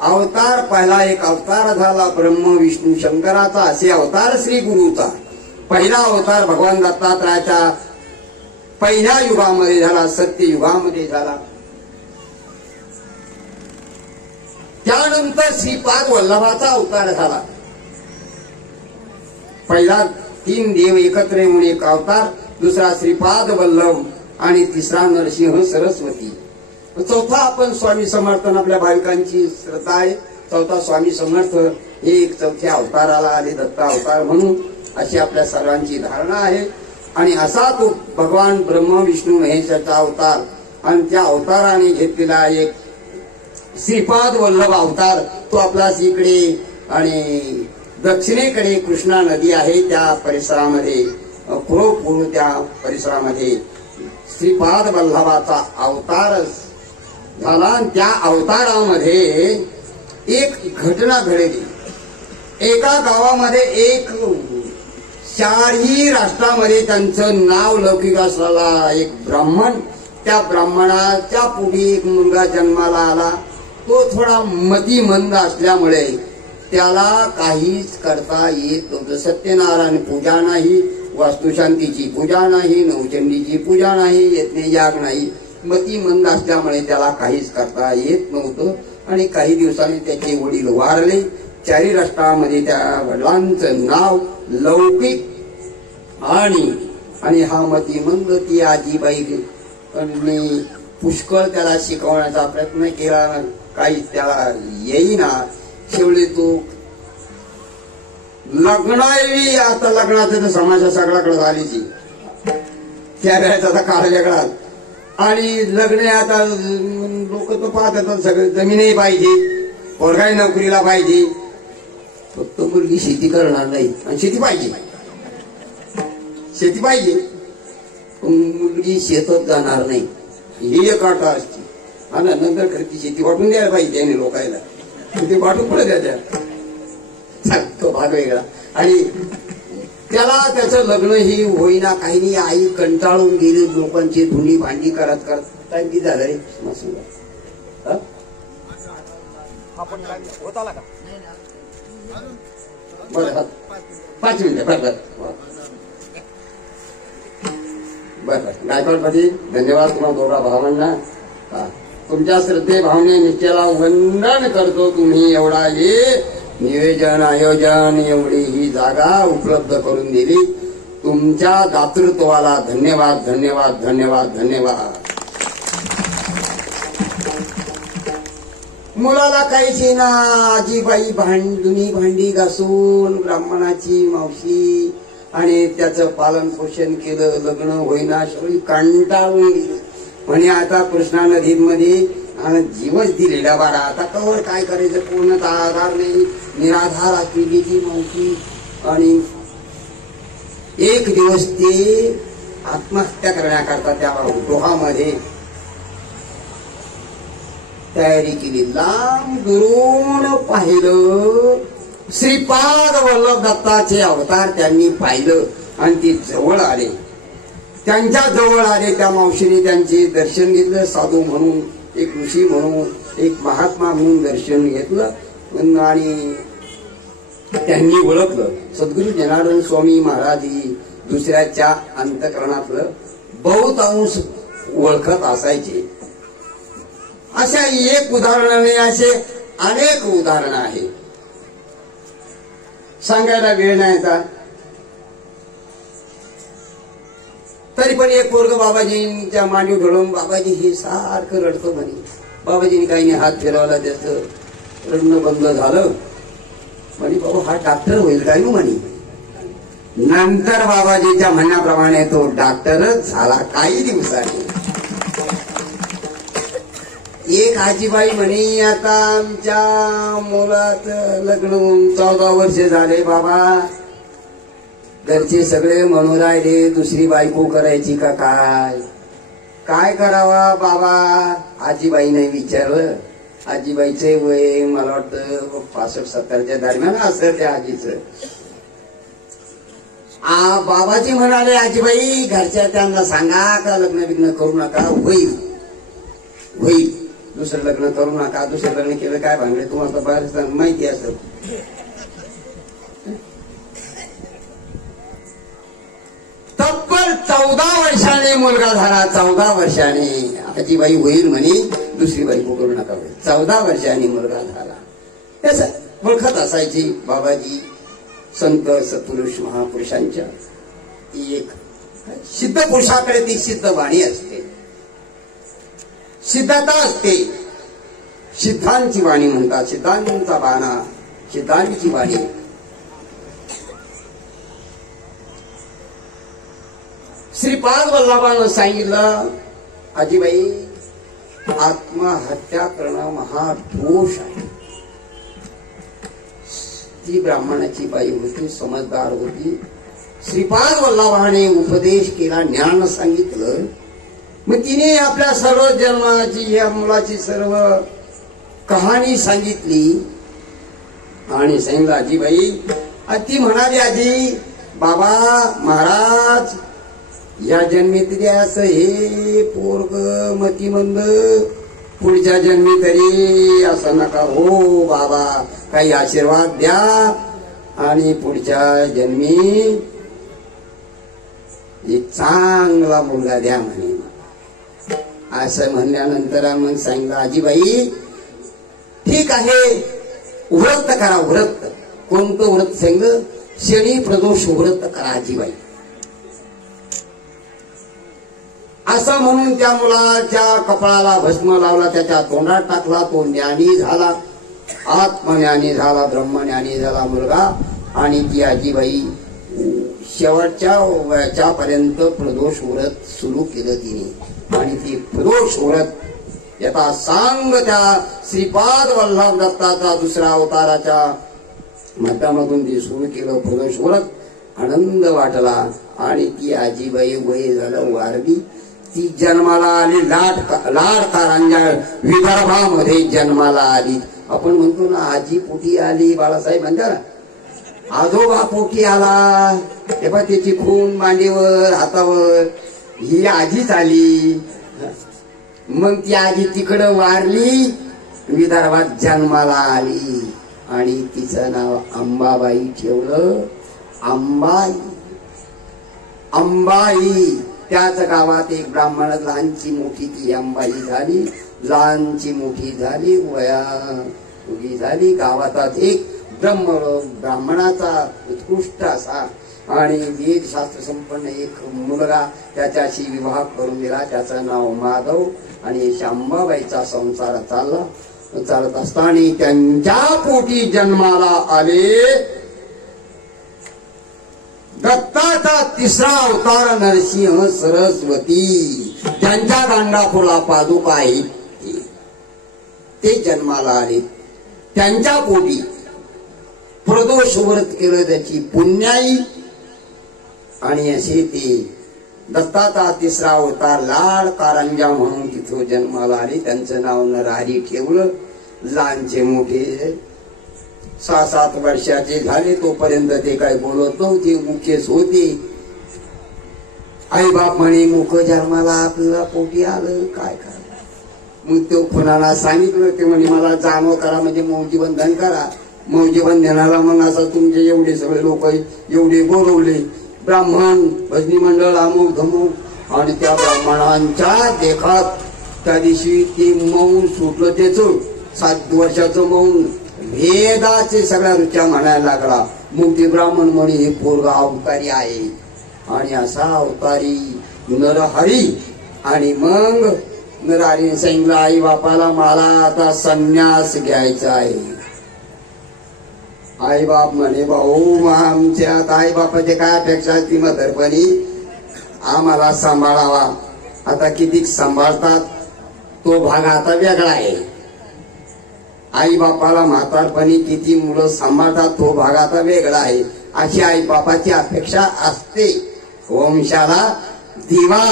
अवतार, पहिला एक अवतार झाला ब्रह्म विष्णू शंकराचा, असे अवतार श्री गुरुचा. पहिला अवतार भगवान दत्तात्रयाच्या पहिल्या युगामध्ये झाला, सत्ययुगामध्ये झाला. त्यानंतर श्रीपाद वल्लभाचा अवतार झाला. पहिला 3 देव एकत्र येऊन एक अवतार, दुसरा श्रीपाद वल्लभ आणि तिसरा नरसिंह सरस्वती. चौथा आपण स्वामी समर्थ, आपल्या भाविकांची श्रद्धा आहे. चौथा स्वामी समर्थ हे एक चौथ्या अवताराला आले, दत्त अवतार म्हणून, अशी आपल्या सर्वांची धारणा आहे. आणि असा तो भगवान ब्रह्म विष्णू महेशाचा अवतार, आणि त्या अवताराने घेतलेला एक श्रीपाद वल्लभ अवतार, तो आपला इकडे आणि दक्षिणेकडे कृष्णा नदी आहे त्या परिसरामध्ये, पूर्व त्या परिसरामध्ये श्रीपाद वल्लभाचा अवतार झाला. त्या अवतारामध्ये एक घटना घडली. एका गावामध्ये एक 4ही राष्ट्रामध्ये त्यांचं नाव लौकिक असलेला एक ब्राह्मण, त्या ब्राह्मणाच्या पुढे एक मुलगा जन्माला आला. तो थोडा मतिमंद असल्यामुळे त्याला काहीच करता येत नव्हतं. सत्यनारायण पूजा नाही, वास्तुशांतीची पूजा नाही, नवचंडीची पूजा नाही, यज्ञयाग नाही. मतिमंद असल्यामुळे त्याला काहीच करता येत नव्हतं. आणि काही दिवसांनी त्याचे वडील वारले. 4 राष्ट्रामध्ये त्या वडिलांचं नाव लौकिक. आणि हा मतिमंद ती आजीबाई पुष्कळ त्याला शिकवण्याचा प्रयत्न केला, काही त्याला येईना. शेवटी तू लग्नाही, आता लग्नाचं तर समाजा सगळ्याकडे झालीची, त्या वेळेचा आता काळ वेगळा. आणि लग्न आता लोक तर पाहतात सगळे, जमीनही पाहिजे, पोरगाही नोकरीला पाहिजे, फक्त मुलगी शेती करणार नाही. आणि शेती पाहिजे, शेती पाहिजे, पण मुलगी शेतात जाणार नाही, ही एक अट असते. हा ना, नंतर खरं ती शेती वाटून द्यायला पाहिजे त्याने लोकायला, ते वाटून पुढे द्यायच्या, तो भाग वेगळा. आणि त्याला त्याचं लग्नही होईना, काही नाही. आई कंटाळून गेली लोकांची धुणी भांडी करत करत. काय किती झालं रे बरं, 5 मिनिटं. बरं गायकवाडपती, धन्यवाद तुम्हाला दोघा भावांना. तुमच्या श्रद्धे भावने निश्चयाला वंदन करतो. तुम्ही एवढा हे नियोजन आयोजन, एवढी ही जागा उपलब्ध करून दिली. तुमच्या दातृत्वाला धन्यवाद धन्यवाद धन्यवाद धन्यवाद. मुलाला काहीच ना, आजीबाई धुणी भांडी घासून ब्राह्मणाची मावशी, आणि त्याचं पालन पोषण केलं. लग्न होईना, सगळी कंटाळून गेली. म्हणे आता कृष्णा नदीमध्ये जीवच दिलेला बारा, आता कवर काय करायचं, पूर्णतः आधार नाही, निराधार असलेली ती मावशी. आणि एक दिवस ते आत्महत्या करण्याकरता त्या डोहामध्ये तयारी केली. लांब दुरून पाहिलं, श्रीपाद वल्लभ दत्ताचे अवतार त्यांनी पाहिलं आणि ते जवळ आले. त्यांच्या जवळ आले त्या मावशीने त्यांचे दर्शन घेतलं. साधू म्हणून, एक ऋषी म्हणून, एक महात्मा म्हणून दर्शन घेतलं. आणि त्यांनी ओळखलं, सद्गुरू जनार्दन स्वामी महाराज ही दुसऱ्याच्या अंतःकरणातलं बहुतांश ओळखत असायचे. अशा एक उदाहरण नाही, असे अनेक उदाहरणं आहेत, सांगायला वेळ नाही आता. तरी पण एक पोरग बाबाजींच्या मांडीव ढळून, बाबाजी हे सारखं रडतं म्हणे. बाबाजीने काही नाही, हात फिरवला, त्याचं रडणं बंद झालं. म्हणे बाबा हा डॉक्टर होईल काय म्हणे. नंतर बाबाजीच्या म्हणण्याप्रमाणे तो डॉक्टरच झाला काही दिवसांनी. एक आजीबाई म्हणे, आता आमच्या मुलाचं लग्न होऊन 14 वर्ष झाले बाबा, घरचे सगळे म्हणू राहिले दुसरी बायको करायची का काय करावा बाबा. आजीबाईने विचारलं. आजीबाईचे वय मला वाटतं 65-70च्या दरम्यान असं त्या आजीचं. बाबाजी म्हणाले, आजीबाई घरच्या त्यांना सांगा का लग्न बिग्न करू नका, होईल होईल, दुसरं लग्न करू नका. दुसरं लग्न केलं काय भांगडे तुम्हाला बाहेर माहिती असत. तब्बल 14 वर्षाने मुलगा झाला. 14 वर्षाने आजीबाई होईल म्हणे, दुसरी बायको करू नका. 14 वर्षाने मुलगा झाला. त्याच ओळखत असायची बाबाजी संत सत्पुरुष महापुरुषांच्या. एक सिद्ध पुरुषाकडे ती सिद्ध वाणी असते, सिद्धता असते. सिद्धांची वाणी म्हणतात, सिद्धांचा बाणा, सिद्धांची वाणी. श्रीपाद वल्लभानं सांगितलं, आजीबाई आत्महत्या करणं महादोष आहे. ती ब्राह्मणाची बाई होती, समजदार होती. श्रीपाद वल्लभाने उपदेश केला, ज्ञान सांगितलं. मग तिने आपल्या सर्व जन्माची, या मुलाची सर्व कहाणी सांगितली आणि सांगितलं आजीबाई. ती म्हणाली, आजी बाबा महाराज या जन्मी तरी असं हे पोरग मतिमंद, पुढच्या जन्मी तरी असं नका हो बाबा, काही आशीर्वाद द्या आणि पुढच्या जन्मी एक चांगला मुलगा द्या म्हणे. असं म्हणल्यानंतर मग सांगितलं, आजीबाई ठीक आहे, व्रत करा. व्रत कोणतं व्रत सांगितलं? शनी प्रदोष व्रत करा आजीबाई. असं म्हणून त्या मुलाच्या कपाळाला भस्म लावला, त्याच्या तोंडात टाकला. तो ज्ञानी झाला, आत्मज्ञानी झाला, ब्रह्मज्ञानी झाला मुलगा. आणि ती आजीबाई शेवटच्या वयाच्या पर्यंत प्रदोष व्रत सुरू केलं तिने. आणि ती प्रदोष व्रत याचा सांग त्या श्रीपाद वल्लभ दत्ताचा दुसऱ्या अवताराच्या माध्यमातून ते सुरू केलं प्रदोष व्रत. आनंद वाटला. आणि ती आजीबाई वय झालं वारली. ती जन्माला आली लाड कारंजा विदर्भामध्ये जन्माला आली. आपण म्हणतो ना आजी पोटी आली, बाळासाहेब म्हणतात आजोबा पोटी आला, तेव्हा त्याची खून मांडीवर हातावर, ही आजीच आली. मग ती आजी तिकडं वारली, विदर्भात जन्माला आली. आणि तिचं नाव अंबाबाई ठेवलं. अंबाई अंबाई. त्याच गावात एक ब्राह्मण, लहानची मोठी ती अंबाई झाली. लहानची मोठी झाली, वया उभी झाली. गावात एक ब्राह्मणाचा उत्कृष्ट असा आणि वेदशास्त्र संपन्न एक मुलगा त्याच्याशी विवाह करून दिला. त्याचं नाव माधव. आणि अंबाबाईचा संसार चालत असताना त्यांच्या पोटी जन्माला आले दत्ताचा तिसरा अवतार नरसिंह सरस्वती. ज्यांच्या गांडापुला पादुका आहेत ते जन्माला आले. त्यांच्या पोटी प्रदोष व्रत केलं त्याची पुण्याई. आणि असे ते दत्ताचा तिसरा अवतार लाड कारंजा म्हणून तिथं जन्माला आले. त्यांचं नाव नरहरी ठेवलं. लहानचे मोठे 6-7 वर्षाचे झाले तोपर्यंत ते काय बोलत नव्हते, मुखेच होते. आई बाप म्हणे मुख जन्माला आपल्याला पोटी आलं, काय करा. मग तो कुणाला सांगितलं, ते म्हणे मला जाणव करा, म्हणजे मौजी बंधन करा. मौजी बंधनाला मग असं तुमचे एवढे सगळे लोक एवढे बोलवले, ब्राह्मण भजनी मंडळ अमुक धमुक. आणि त्या ब्राह्मणांच्या देखात त्या दिवशी ते मौन सुटलं. त्याचं 7 वर्षाचं मौन वेदाचे सगळ्या रुच्या म्हणायला लागला. मग ते ब्राह्मण म्हणे हे पोरगा अवतारी आहे. आणि असा अवतारी नरहरी. आणि मग नरहरीने सांगितलं आई बापाला मला आता संन्यास घ्यायचा आहे. आई बाप म्हणे भाऊ आमच्या आई बापाचे काय अपेक्षा ती म्हातारपणी आम्हाला सांभाळावा. आता किती सांभाळतात तो भाग आता वेगळा आहे. आई बापाला म्हातारपणी किती मुलं सांभाळतात तो भाग आता वेगळा आहे. अशी आई बापाची अपेक्षा असते. वंशाला दिवा.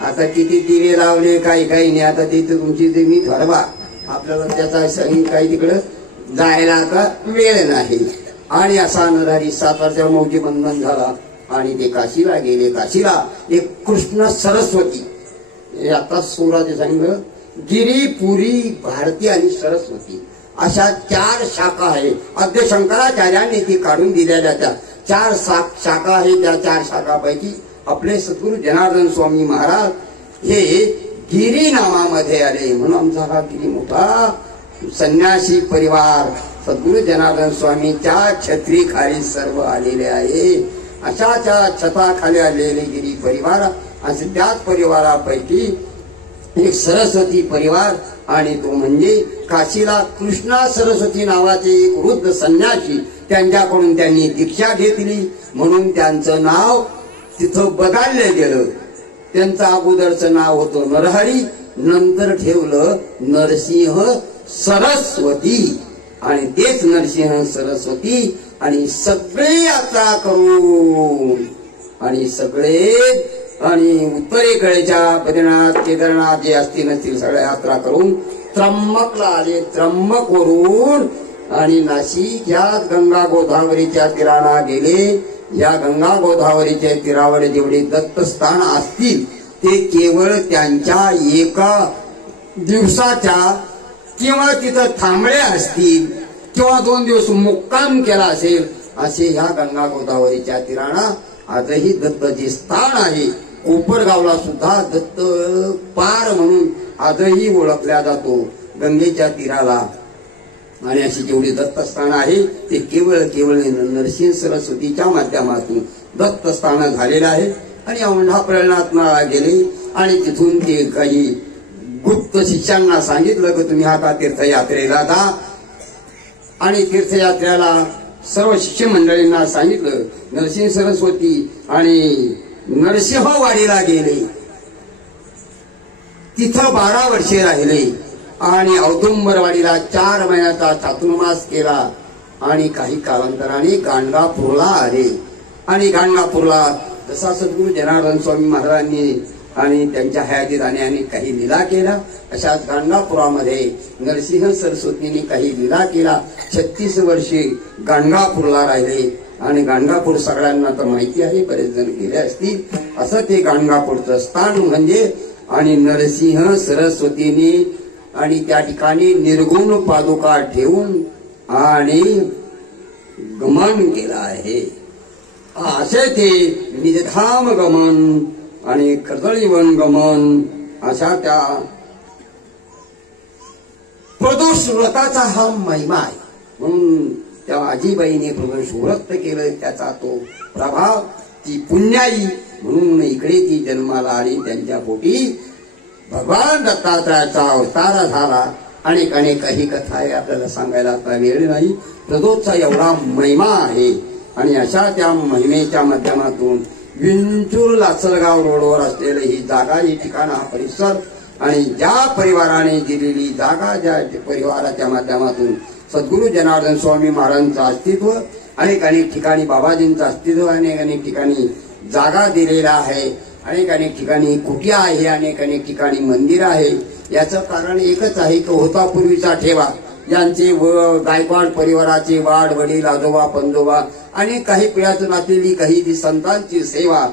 आता किती दिवे लावले काही काही नाही. आता तिथे तुमची तुम्ही ठरवा. आपल्याला त्याचा सही काही तिकडं जायला आता वेळ नाही. आणि असा नरहरी 7 वर्षाचा मौजी बंधन झाला. आणि ते काशीला गेले. काशीला एक कृष्ण सरस्वती, आता सूराचे सांगितलं गिरी, पुरी, भारती आणि सरस्वती अशा 4 शाखा आहे. अद्य शंकराचार्यांनी ती काढून दिलेल्या त्या 4 शाखा आहे. त्या 4 शाखापैकी आपले सद्गुरू जनार्दन स्वामी महाराज हे गिरी नामामध्ये आले. म्हणून आमचा हा गिरी मोठा संन्यासी परिवार सद्गुरू जनार्दन स्वामीच्या छत्रीखाली सर्व आलेले आहे. अशाच्या छताखाली आलेले गिरी परिवार. असे त्याच परिवारापैकी एक सरस्वती परिवार. आणि तो म्हणजे काशीला कृष्णा सरस्वती नावाचे एक वृद्ध संन्यासी, त्यांच्याकडून त्यांनी दीक्षा घेतली. म्हणून त्यांचं नाव तिथं बदललं गेलं. त्यांचं अगोदरचं नाव होतं नरहरी, नंतर ठेवलं नरसिंह सरस्वती. आणि तेच नरसिंह सरस्वती. आणि सगळे यात्रा करून आणि सगळे आणि उत्तरेकडच्या बद्रीनाथ केदारनाथ जे असतील नसतील सगळ्या यात्रा करून त्र्यंबकला आले. त्र्यंबक वरून आणि नाशिक या गंगा गोदावरीच्या तीराना गेले. या गंगा गोदावरीच्या तीरावर जेवढे दत्तस्थान असतील ते केवळ त्यांच्या एका दिवसाच्या किंवा तिथं थांबले असतील किंवा 2 दिवस मुक्काम केला असेल. असे ह्या गंगा गोदावरीच्या तीराना आजही दत्तचे स्थान आहे. कोपरगावला सुद्धा दत्त पार म्हणून आजही ओळखला जातो गंगेच्या तीराला. आणि अशी जेवढी दत्तस्थान आहे ते केवळ नरसिंह सरस्वतीच्या माध्यमातून दत्तस्थान झालेलं आहे. आणि औंढा प्रळणात गेले आणि तिथून ते काही गुप्त शिष्यांना सांगितलं की तुम्ही आता तीर्थयात्रेला जा. आणि तीर्थयात्रेला सर्व शिष्य मंडळींना सांगितलं. नरसिंह सरस्वती आणि नरसिंहवाडीला गेले. तिथं 12 वर्षे राहिले आणि औदुंबरवाडीला 4 महिन्याचा चातुर्मास केला. आणि काही कालांतराने गाणगापूरला आले. आणि गाणगापूरला जसा सद्गुरू जनार्दन स्वामी महाराजांनी आणि त्यांच्या हयातीत आणि काही लीला केल्या, अशाच गाणगापुरामध्ये नरसिंह सरस्वतींनी काही लीला केला. 36 वर्षे गाणगापूरला राहिले. आणि गाणगापूर सगळ्यांना तर माहिती आहे, बरेच जण गेले असतील. असं ते गाणगापूरचं स्थान म्हणजे. आणि नरसिंह सरस्वतींनी आणि त्या ठिकाणी निर्गुण पादुका ठेवून आणि गमन केलं आहे. असे ते निजधाम गमन आणि कर्दळीवन गमन अशा त्या प्रदोष व्रताचा हा महिमा आहे. म्हणून त्या आजीबाईने प्रदोष व्रत केलं, त्याचा तो प्रभाव, ती पुण्याई म्हणून इकडे ती जन्माला आली. त्यांच्या पोटी भगवान दत्तात्रयाचा अवतार झाला. अनेक काही कथा आहे, आपल्याला सांगायला आता वेळ नाही. प्रदोषचा एवढा महिमा आहे. आणि अशा त्या महिमेच्या माध्यमातून विंचूर लासलगाव रोडवर असलेली ही जागा, ही ठिकाण, हा परिसर आणि ज्या परिवाराने दिलेली जागा, ज्या परिवाराच्या माध्यमातून सद्गुरू जनार्दन स्वामी महाराजांचं अस्तित्व, अनेक ठिकाणी बाबाजींचं अस्तित्व, अनेक ठिकाणी जागा दिलेला आहे, अनेक ठिकाणी कुटिया आहे, अनेक ठिकाणी मंदिर आहे. याचं कारण एकच आहे की होता पूर्वीचा ठेवा. यांचे गायकवाड परिवाराचे वाड वडील आजोबा पंजोबा आणि काही पिढ्यातून असलेली काही ती संतांची सेवा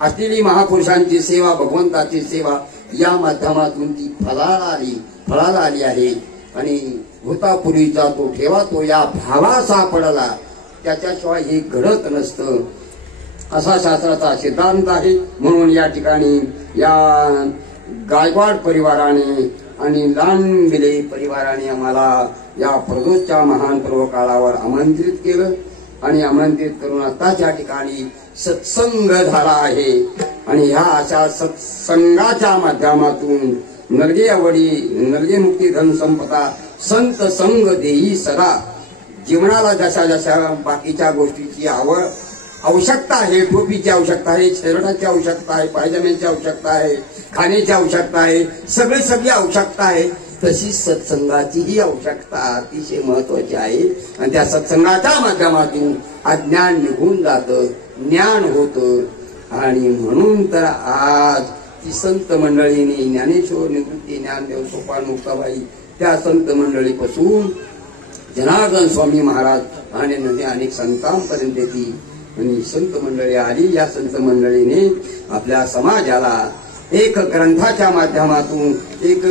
असलेली, महापुरुषांची सेवा, भगवंताची सेवा, या माध्यमातून ती फळाला आली आहे. आणि होता पूर्वीचा तो ठेवा, तो या भावा सापडला, त्याच्याशिवाय हे घडत नसतं, असा शास्त्राचा सिद्धांत आहे. म्हणून या ठिकाणी या गायकवाड परिवाराने आणि लांबिले परिवाराने आम्हाला या प्रदोषच्या महान पर्व काळावर आमंत्रित केलं. आणि आमंत्रित करून आताच्या ठिकाणी सत्संग झाला आहे. आणि ह्या अशा सत्संगाच्या माध्यमातून नरगे मुक्ती धन संपदा संत संग देई सदा. जीवनाला जशा जशा बाकीच्या गोष्टीची आवश्यकता आहे, टोपीची आवश्यकता आहे, शर्टाची आवश्यकता आहे, पायजम्याची आवश्यकता आहे, खाण्याची आवश्यकता आहे, सगळी आवश्यकता आहे, तशी सत्संगाचीही आवश्यकता अतिशय महत्वाची आहे. आणि त्या सत्संगाच्या माध्यमातून अज्ञान निघून जातं, ज्ञान होतं. आणि म्हणून तर आज ती संत मंडळीने ज्ञानेश्वर निवृत्ती ज्ञानदेव सोपान मुक्ताबाई त्या संत मंडळीपासून जनार्दन स्वामी महाराज आणि अनेक संतांपर्यंत ती आणि संत मंडळी आली. या संत मंडळीने आपल्या समाजाला एक ग्रंथाच्या माध्यमातून, एक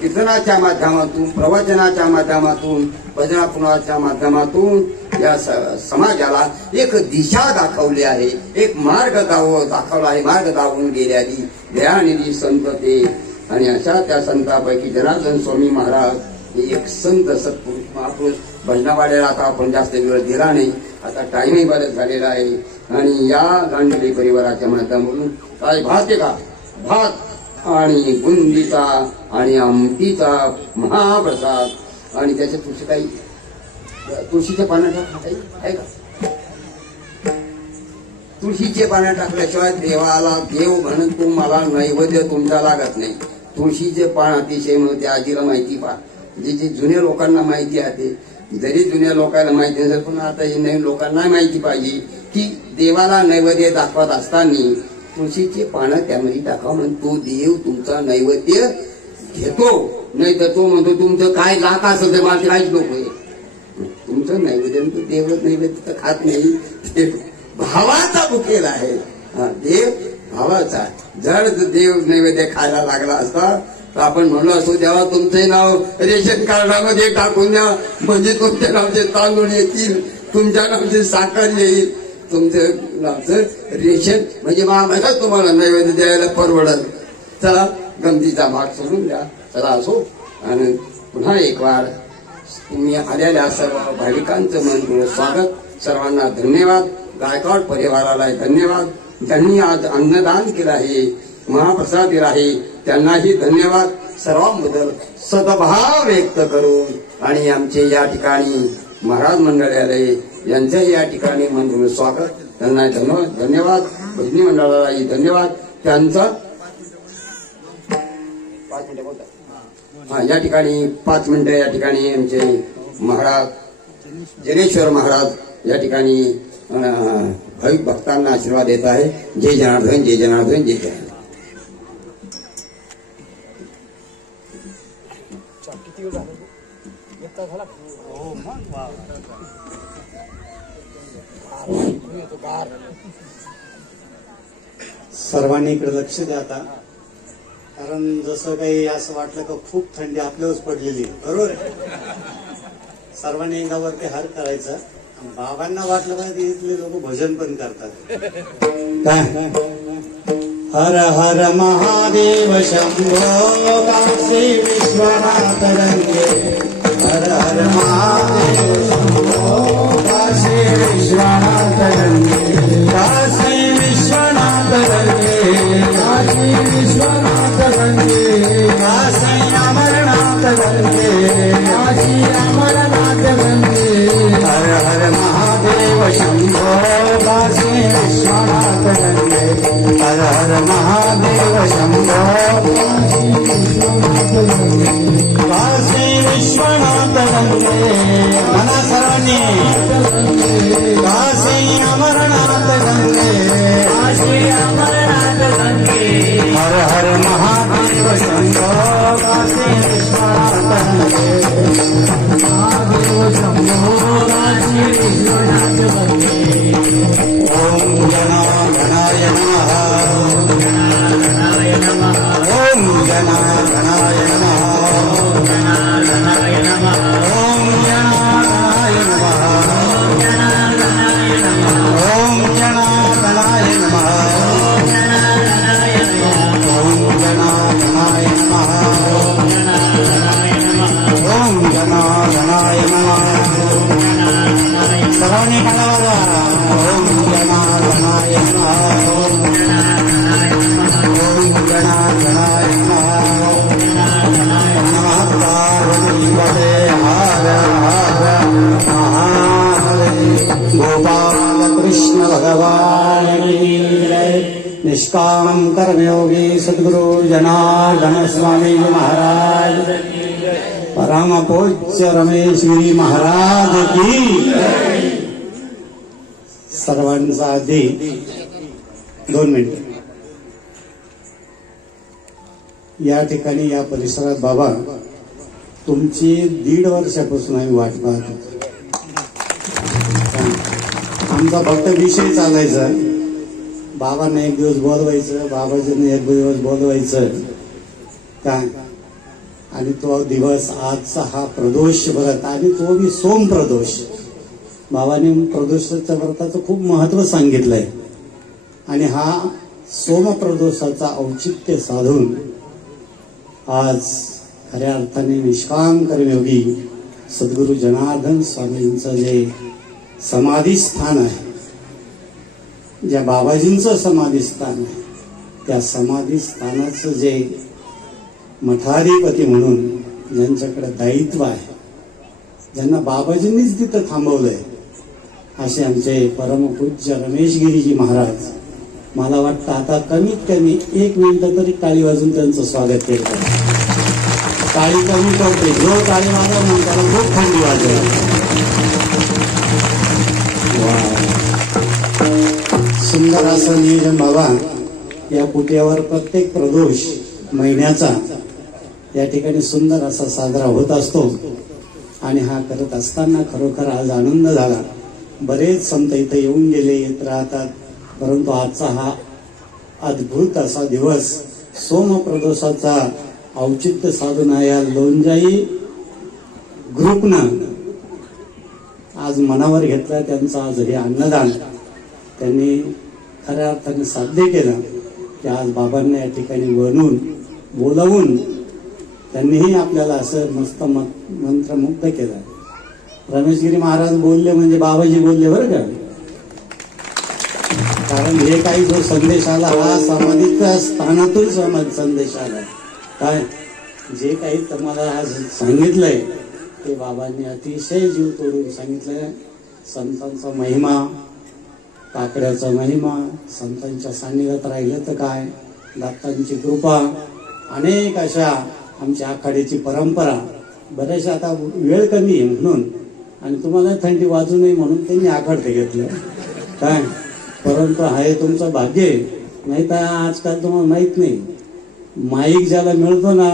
कीर्तनाच्या माध्यमातून, प्रवचनाच्या माध्यमातून, भजनापुराच्या माध्यमातून या समाजाला एक दिशा दाखवली आहे, एक मार्ग दाखवला आहे. मार्ग दाखवून गेल्याची दयानिधी संत ते. आणि अशा त्या संतांपैकी जनार्दन स्वामी महाराज हे एक संत सत्पुरुष महापुरुष. भजनावाड्याला आता आपण जास्त वेळ दिला नाही, आता टाइमही बरंच झालेला आहे. आणि या गांडली परिवाराच्या माध्यमातून काय भात आहे का, भात आणि बुंदीचा आणि आमटीचा महाप्रसाद. आणि त्याच्या तुळशीचे पानं टाकलं आहे का? तुळशीचे पानं टाकल्याशिवाय देवाला देव म्हणून तुम्हाला नैवेद्य तुमचा लागत नाही. तुळशीचे पान अतिशय म्हणून त्या आजीला माहिती पहा, जे जुन्या लोकांना माहिती आहे. जरी जुन्या लोकांना माहिती नसेल पण आता हे नवीन लोकांना माहिती पाहिजे की देवाला नैवेद्य दाखवत असताना तुळशीचे पानं त्यामध्ये टाकावं. म्हणून तो देव तुमचा नैवेद्य घेतो, नाही तर तो म्हणतो तुमचं काय लाख असेल तर माझे काहीच लोक आहे. तुमचं नैवेद्य देव नैवेद्य तर खात नाही, ते भावाचा भुकेल आहे. देव भावाचा. जर देव नैवेद्य खायला लागला असता तर आपण म्हणलो असतो देवा तुमचे नाव रेशन कार्डामध्ये टाकून द्या, म्हणजे तुमच्या नावचे तांदूळ येतील, तुमच्या नावचे साखर येईल, तुमचं नावचं रेशन म्हणजे महाराज तुम्हाला नैवेद्य द्यायला परवडल. चला गमतीचा भाग सोडून द्या. चला असो. आणि पुन्हा एक वार तुम्ही आलेल्या सर्व भाविकांचं मनपूर्वक स्वागत. सर्वांना धन्यवाद. गायकवाड परिवाराला धन्यवाद. ज्यांनी आज अन्नदान केलं आहे महाप्रसादी आहे त्यांनाही धन्यवाद. सर्वांबद्दल सद्भाव व्यक्त करून आणि आमचे या ठिकाणी महाराज मंडळालय यांचं या ठिकाणी मनपूर्वक स्वागत. त्यांना धन्यवाद. भजनी मंडळालाही धन्यवाद. त्यांचा 5 मिनिटं बोलतात. या ठिकाणी 5 मिनिटं या ठिकाणी आमचे महाराज जनेश्वर महाराज या ठिकाणी भाविक भक्तांना आशीर्वाद देत आहे. जय जनार्दन, जय जनार्दन, जय जनार्दन. सर्वांनी इकडे लक्ष द्या आता, कारण जसं काही असं वाटलं का खूप थंडी आपल्यावरच पडलेली आहे, बरोबर आहे? सर्वांनी एकदा वरती हार करायचा. बाबांना वाटलं पाहिजे इथले लोक भजन पण करतात. काय हर हर महादेव शंभो काशी विश्वनाथ गंगे. हर हर महादेव शंभो काशी विश्वनाथ गंगे. काशी विश्वनाथ गंगे. काशी विश्वनाथ गंगे. काशी अमरनाथ गंगे. काशी अमरनाथ गंगे. हर हर महादेव शंभो काशी विश्वनाथ गंगे. हर हर महादेव शंभो काशी विश्वनाथ गंगे. म्हणा सर्वांनी काशी अमरनाथ गंगे. काशी अमरनाथ गंगे. हर हर महादेव शंभो काशी विश्वनाथ गंगे. महादेव शंभो काशी विश्वनाथ गंगे. ओम जना गणाय नमः. ओम गणाय नमः. ओम जना गणाय नमः. ओम जना गणाय नमः. ओम जना गणाय नमः. ओम जना गणाय नमः. ओम जना गणाय नमः. ओम जना गणाय नमः. सर्वांनी म्हणावा ओम जना गणाय नमः. ओम जना गणाय नमः. नमः पार्वतीपते हर हर महादेव. गोपाल कृष्ण भगवान की जय. निष्काम कर्मयोगी सद्गुरु जनार्दन स्वामी महाराज. परम पूज्य रमेश गिरी महाराज की. सर्वांचा आधी 2 मिनिट. या ठिकाणी या परिसरात बाबा तुमची 1.5 वर्षापासून आम्ही वाट पाहतो. आमचा फक्त विषय चालायचा, बाबांना एक दिवस बोलवायचं, बाबाजींना एक दिवस बोलवायचं काय. आणि तो दिवस आजचा हा प्रदोष व्रत, आणि तो बी सोम प्रदोष. बाबांनी प्रदोषाच्या व्रताचं खूप महत्व सांगितलंय. आणि हा सोम प्रदोषाचा औचित्य साधून आज खऱ्या अर्थाने निष्काम कर्मयोगी सद्गुरु जनार्दन स्वामींचं जे समाधी स्थान आहे, ज्या बाबाजींचं समाधी स्थान आहे, त्या समाधी स्थानाचं जे मठाधिपती म्हणून ज्यांच्याकडे दायित्व आहे, ज्यांना बाबाजींनीच तिथं थांबवलंय, असे आमचे परमपूज्य रमेशगिरीजी महाराज. मला वाटतं आता कमीत कमी 1 मिनिट तरी टाळी वाजून त्यांचं स्वागत केलं. टाळी कमी करते, जो टाळी वाजवा म्हणून त्याला खूप थंडी वाजवा. सुंदर असं नियोजन बाबा. या कुट्यावर प्रत्येक प्रदोष महिन्याचा या ठिकाणी सुंदर असा साजरा होत असतो. आणि हा करत असताना खरोखर आज आनंद झाला. बरेच संत इथे येऊन गेले, येत राहतात, परंतु आजचा हा अद्भुत असा दिवस सोम प्रदोषाचा औचित्य साधून या लोणजाई ग्रुपनं आज मनावर घेतला. त्यांचं आज हे अन्नदान त्यांनी खऱ्या अर्थाने साध्य केलं की आज बाबांना या ठिकाणी बोलावून त्यांनीही आपल्याला असं मस्त मंत्रमुग्ध केलं. रमेशगिरी महाराज बोलले म्हणजे बाबाजी बोलले बरं का. कारण हे काही जो संदेश आला हा समाधीच्या स्थानातून संदेश आला. काय जे काही तुम्हाला आज सांगितलंय ते बाबांनी अतिशय जीव तोडून सांगितलंय. संतांचा महिमा, काकड्याचा महिमा, संतांच्या सान्निध्यात राहिलं तर काय, दत्तांची कृपा, अनेक अशा आमच्या आखाड्याची परंपरा. बऱ्याचशा आता वेळ कमी आहे म्हणून आणि तुम्हाला थंडी वाजू नये म्हणून त्यांनी आखाडते घेतलं काय. परंतु आहे तुमचं भाग्य. नाही तर आजकाल तुम्हाला माहित नाही, माईक ज्याला मिळतो ना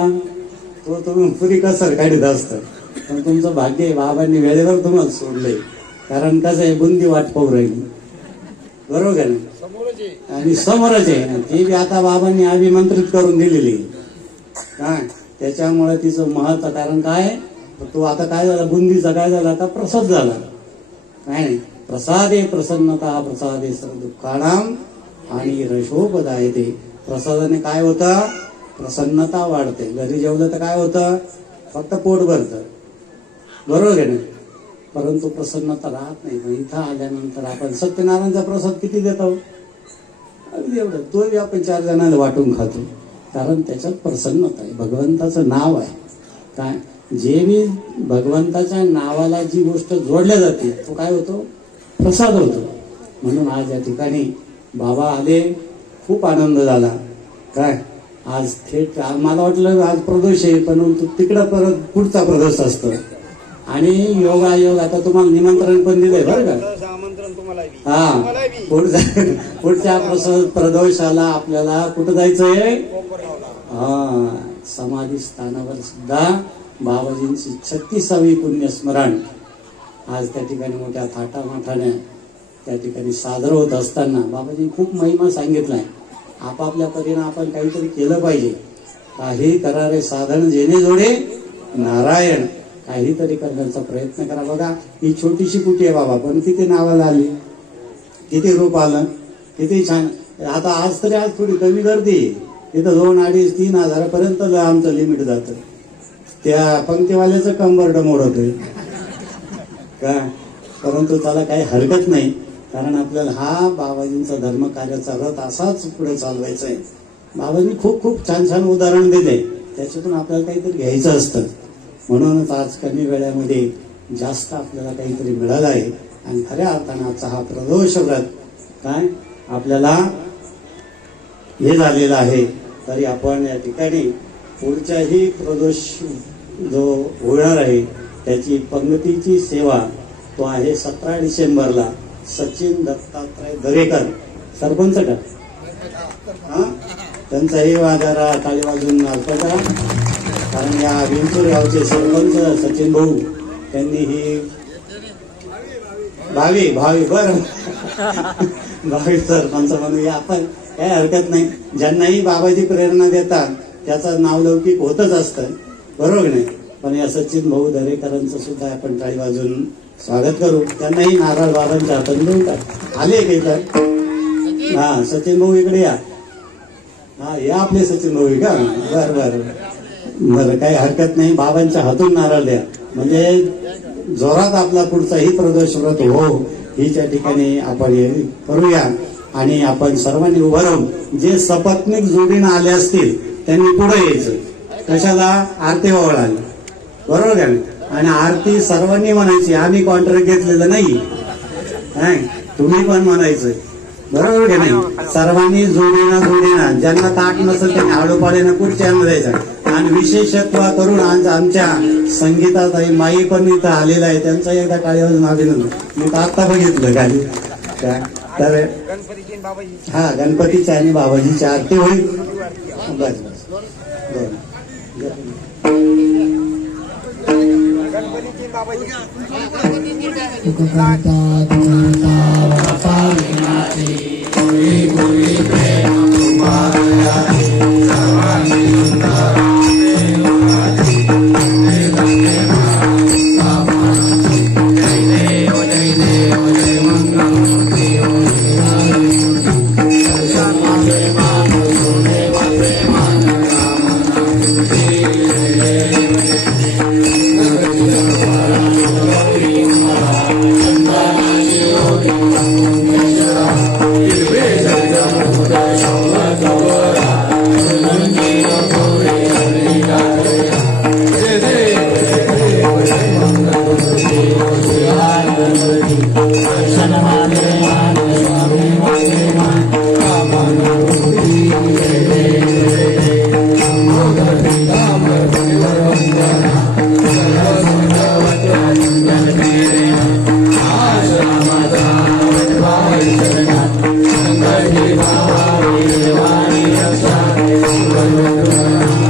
तो तुम्ही पुरी कसर काढीत असतं. पण तुमचं भाग्य आहे, बाबांनी वेळेवर तुम्हाला सोडलंय. कारण कसं आहे, बुंदी वाट पाहू राहिली, बरोबर आहे ना, आणि समोरच आहे ती बी आता बाबांनी अभिमंत्रित करून दिलेली काय. त्याच्यामुळे तिचं महत्व. कारण काय, तो आता काय झाला, बुंदीचा काय झाला, आता प्रसाद झाला काय नाही. प्रसादे प्रसन्नता प्रसादे सर्व दुःखानाम आणि रशोपदाय. ते प्रसादाने काय होतं, प्रसन्नता वाढते. घरी जेवलं तर काय होतं, फक्त पोट भरतं, बरोबर आहे ना, परंतु प्रसन्नता राहत नाही. पण इथं आल्यानंतर आपण सत्यनारायणचा प्रसाद किती देतो, अगदी एवढं, तोही आपण 4 जणांना वाटून खातो. कारण त्याच्यात प्रसन्नता आहे, भगवंताचं नाव आहे काय. जे मी भगवंताच्या नावाला जी गोष्ट जोडल्या जाते तो काय होतो, प्रसाद होतो. म्हणून आज या ठिकाणी बाबा आले, खूप आनंद झाला काय. आज थेट मला वाटलं आज प्रदोष आहे, पण तिकडं परत पुढचा प्रदोष असतो. आणि योगायोग आता तुम्हाला निमंत्रण पण दिलंय बरं का. हा, पुढच्या प्रदोषाला आपल्याला कुठं जायचंय, हा, समाधी स्थानावर सुद्धा बाबाजींची 36वी पुण्यस्मरण आज त्या ठिकाणी मोठ्या थाटामाठाने त्या ठिकाणी साजरं होत असताना बाबाजी खूप महिमा सांगितलाय. आपापल्या परीने आपण काहीतरी केलं पाहिजे. काही करारे साधन जेणे जोडे नारायण, काहीतरी करण्याचा प्रयत्न करा. बघा ही छोटीशी कुटी आहे बाबा, पण किती नावाला आली, किती रूप आलं, किती छान. आता आज तरी आज थोडी कमी गर्दी, तिथं 2, 2.5, 3 हजारापर्यंत आमचं लिमिट जातं. त्या पंक्तीवाल्याचं कंबरड मोडतोय का. परंतु त्याला काही हरकत नाही, कारण आपल्याला हा बाबाजींचा धर्म कार्याचा रथ असाच पुढे चालवायचा आहे. बाबांनी खूप खूप छान छान उदाहरण दिले, त्याच्यातून आपल्याला काहीतरी घ्यायचं असतं. म्हणूनच आज कमी वेळामध्ये जास्त आपल्याला काहीतरी मिळालं आहे. आणि खऱ्या अर्थानं आजचा हा प्रदोष व्रत काय आपल्याला हे झालेलं आहे. तरी आपण या ठिकाणी पुढच्याही प्रदोष जो होणार आहे त्याची पंगतीची सेवा तो आहे 17 डिसेंबरला. सचिन दत्तात्रय दरेकर सरपंच का, हा, त्यांचाही जरा टाळी वाजून अर्थ करा. कारण या विंचूर गावचे सरपंच सचिन भाऊ त्यांनी ही भावी बरं भावी सरपंच म्हणूया आपण, काही हरकत नाही. ज्यांनाही बाबाजी प्रेरणा देतात त्याचं नावलौकिक होतच असतं, बरोबर नाही. पण या सचिन भाऊ दरेकरांचं सुद्धा आपण टाळी वाजून स्वागत करू. त्यांनाही नारळ बाबांच्या हातून देऊ का. आले काही तर, हा सचिन भाऊ इकडे या. हा या आपले सचिन भाऊ का, बरं काही हरकत नाही. बाबांच्या हातून नारळ द्या, म्हणजे जोरात आपला पुढचाही प्रदोष व्रत हो ही त्या ठिकाणी आपण करूया. आणि आपण सर्वांनी उभं राहून जे सपत्नीक जोडीनं आले असतील त्यांनी पुढे यायचं. कशाला, आरती ओवाळायला, बरोबर का. आणि आरती सर्वांनी म्हणायची, आम्ही कॉन्ट्रॅक्ट घेतलेलं नाही, तुम्ही पण म्हणायचं, बरोबर का नाही. सर्वांनी जोडीनं ज्यांना ताट नसेल त्यांनी आडोपाडीनं पुढच्या द्यायचं. आणि विशेषत्व करून आज आमच्या संगीताताई माई पण इथं आलेला आहे, त्यांचा एकदा टाळीवाजून अभिनंदन. मी तर आता बघितलं खाली तर हा गणपतीच्या आणि बाबाजीची आरती होईल. बस It Hare